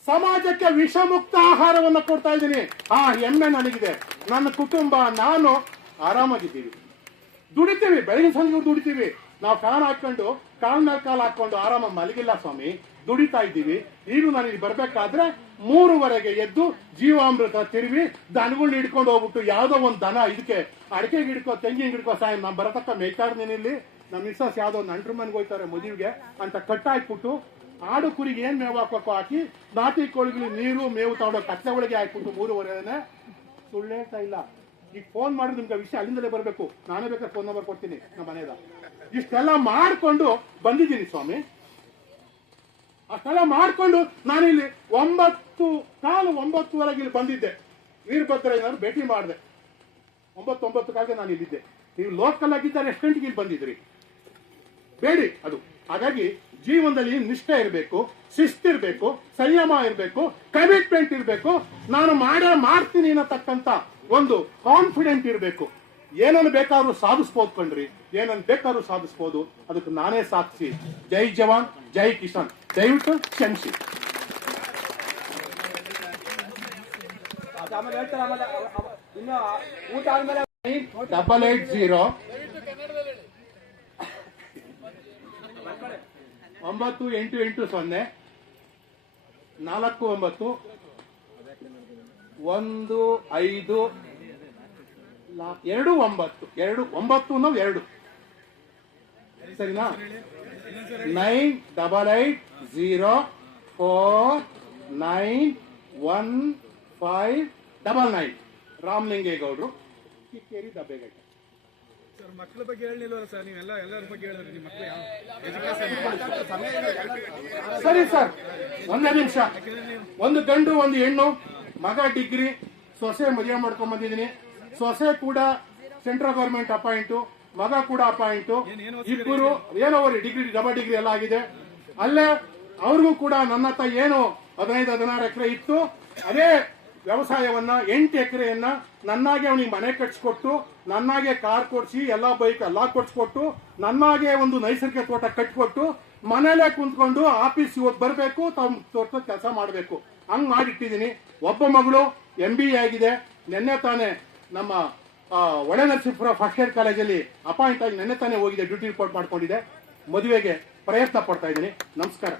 ಸಮಾಜಕ್ಕೆ ವಿಷಮುಕ್ತ ಆಹಾರವನ್ನು ಕೊಡ್ತಾ ಇದ್ದೀನಿ. ಆ ಹೆಮ್ಮೆ ನನಗಿದೆ. ನನ್ನ ಕುಟುಂಬ ನಾನು ಆರಾಮಾಗಿದ್ದೀವಿ. ದುಡಿತೀವಿ, ಬೆಳಗಿನ ಸಂಜೆ ದುಡಿತೀವಿ. ನಾವು ಫ್ಯಾನ್ ಹಾಕೊಂಡು ಕಾಲ್ ಮೇಲೆ ಕಾಲ್ ಹಾಕೊಂಡು ಆರಾಮ ಮಲಗಿಲ್ಲ ಸ್ವಾಮಿ, ದುಡಿತಾ ಇದ್ದೀವಿ. ಈಗ ನಾನು ಇಲ್ಲಿ ಬರ್ಬೇಕಾದ್ರೆ 3:30ಗೆ ಎದ್ದು ಜೀವಾಮೃತ ತಿರುವಿ ದನಗಳನ್ನ ಹಿಡ್ಕೊಂಡು ಹೋಗ್ಬಿಟ್ಟು ಯಾವ್ದೋ ಒಂದು ದನ ಇದಕ್ಕೆ ಅಡಿಕೆ ಗಿಡ್ಕೋ ತೆಂಗಿನ ಗಿಡ್ಕೋ ಸಾಯಂ ನಾನು ಬರತಕ್ಕ ಮೇಯ್ತಾಡ್ತೀನಿ. ಇಲ್ಲಿ ನಮ್ಮ ಮಿಸ್ಸಸ್ ಯಾವ್ದೋ ನಂಟ್ರ ಮನೆಗೆ ಹೋಗ್ತಾರೆ ಮದುವೆಗೆ ಅಂತ ಕಟ್ಟಾಕ್ಬಿಟ್ಟು ಆಡು ಕುರಿಗೆ ಏನ್ ಮೇವು ಹಾಕಬೇಕು ಹಾಕಿ ನಾಟಿ ಕೋಳಿಗಳು ನೀರು ಮೇವು ತಗೊಂಡೋ ಕಚ್ಚೆ ಒಳಗೆ ಹಾಕ್ಬಿಟ್ಟು 3:30. ಸುಳ್ಳು ಹೇಳ್ತಾ ಇಲ್ಲ. ಈಗ ಫೋನ್ ಮಾಡಿದ್ರೆ ನಿಮ್ಗೆ ವಿಷಯ ಅಲ್ಲಿಂದಲೇ ಬರಬೇಕು. ನಾನೇ ಬೇಕಾದ್ರೆ ಫೋನ್ ನಂಬರ್ ಕೊಡ್ತೀನಿ ನಮ್ಮ ಮನೆಯದ. ಇಷ್ಟೆಲ್ಲ ಮಾಡ್ಕೊಂಡು ಬಂದಿದ್ದೀನಿ ಸ್ವಾಮಿ. ಅಷ್ಟೆಲ್ಲ ಮಾಡ್ಕೊಂಡು ನಾನಿಲ್ಲಿ 9:15 ಇಲ್ಲಿ ಬಂದಿದ್ದೆ. ವೀರಭದ್ರ ಏನಾದ್ರು ಭೇಟಿ ಮಾಡಿದೆ. 9:09 ನಾನು ಇಲ್ಲಿದ್ದೆ. ನೀವು ಲೋಕಲ್ ಆಗಿದ್ದಾರೆ ಎಷ್ಟು ಗಂಟೆಗೆ ಇಲ್ಲಿ ಬಂದಿದ್ರಿ? ಬೇಡಿ ಅದು. ಹಾಗಾಗಿ ಜೀವನದಲ್ಲಿ ನಿಷ್ಠೆ ಇರಬೇಕು, ಶಿಸ್ತಿರ್ಬೇಕು, ಸಂಯಮ ಇರಬೇಕು, ಕಮಿಟ್ಮೆಂಟ್ ಇರಬೇಕು. ನಾನು ಮಾಡ್ತೀನಿ ಅನ್ನತಕ್ಕಂತ ಒಂದು ಕಾನ್ಫಿಡೆಂಟ್ ಇರಬೇಕು. ಏನನ್ನು ಬೇಕಾದ್ರೂ ಸಾಧಿಸ್ಬೋದು ಕಣ್ರಿ, ಏನನ್ನು ಬೇಕಾದ್ರೂ ಸಾಧಿಸ್ಬೋದು. ಅದಕ್ಕೆ ನಾನೇ ಸಾಕ್ಷಿ. ಜೈ ಜವಾನ್ ಜೈ ಕಿಸಾನ್. ದಯವಿಟ್ಟು ಕ್ಷಮಿಸಿ. ಊಟ ಆದ್ಮೇಲೆ 880 9880 49 1529 ಸರಿನಾ? 9880491599 ರಾಮಲಿಂಗೇಗೌಡರು, ಕಿಕ್ಕೇರಿ ದಬ್ಬೆಗಟ್ಟ. ಸರ್, ಮಕ್ಕಳ ಬಗ್ಗೆ ಹೇಳಿಲ್ವಲ್ಲ ಸರ್? ನೀವೆಲ್ಲ ಎಲ್ಲರ ಬಗ್ಗೆ ಹೇಳಿದ್ರಿ. ನಿಮ್ಮ ಮಕ್ಕಳು ಸರಿ ಸರ್, ಒಂದೇ ನಿಮಿಷ. ಒಂದು ಗಂಡು ಒಂದು ಹೆಣ್ಣು, ಮಗ ಡಿಗ್ರಿ, ಸೊಸೆ ಮದುವೆ ಮಾಡ್ಕೊಂಡ್ ಬಂದಿದ್ದೀನಿ. ಸೊಸೆ ಕೂಡ ಸೆಂಟ್ರಲ್ ಗವರ್ಮೆಂಟ್ ಅಪಾಯಿಂಟ್, ಮಗ ಕೂಡ ಅಪಾಯಿಂಟ್. ಇಬ್ಬರು ಏನೋ ಡಿಗ್ರಿ ಡಬಲ್ ಡಿಗ್ರಿ ಎಲ್ಲ ಆಗಿದೆ. ಅಲ್ಲೇ ಅವ್ರಿಗೂ ಕೂಡ ನನ್ನ ಹತ್ರ ಏನು 15-16 ಎಕರೆ ಇತ್ತು. ಅದೇ ವ್ಯವಸಾಯವನ್ನ 8 ಎಕರೆಯನ್ನ ನನ್ನಾಗೆ ಅವನಿಗೆ ಮನೆ ಕಟ್ಸ್ಕೊಟ್ಟು, ನನ್ನಾಗೆ ಕಾರ್ ಕೊಡ್ಸಿ, ಎಲ್ಲಾ ಬೈಕ್ ಎಲ್ಲಾ ಕೊಡ್ಸ್ಕೊಟ್ಟು, ನನ್ನಾಗೆ ಒಂದು ನೈಸರ್ಗಿಕ ತೋಟ ಕಟ್ಕೊಟ್ಟು, ಮನೇಲೆ ಕುಂತ್ಕೊಂಡು ಆಫೀಸ್ ಇವತ್ತು ಬರಬೇಕು, ತಮ್ಮ ತೋಟದ ಕೆಲಸ ಮಾಡಬೇಕು, ಹಂಗ್ ಮಾಡಿಟ್ಟಿದ್ದೀನಿ. ಒಬ್ಬ ಮಗಳು MBA ಆಗಿದೆ. ನಿನ್ನೆ ತಾನೇ ನಮ್ಮ ಒಳನರಸೀಪುರ ಫಸ್ಟ್ ಇಯರ್ ಕಾಲೇಜಲ್ಲಿ ಅಪಾಯಿಂಟ್ ಆಗಿ ನಿನ್ನೆ ತಾನೇ ಹೋಗಿದೆ, ಡ್ಯೂಟಿ ರಿಪೋರ್ಟ್ ಮಾಡ್ಕೊಂಡಿದೆ. ಮದುವೆಗೆ ಪ್ರಯತ್ನ ಪಡ್ತಾ ಇದ್ದೀನಿ. ನಮಸ್ಕಾರ.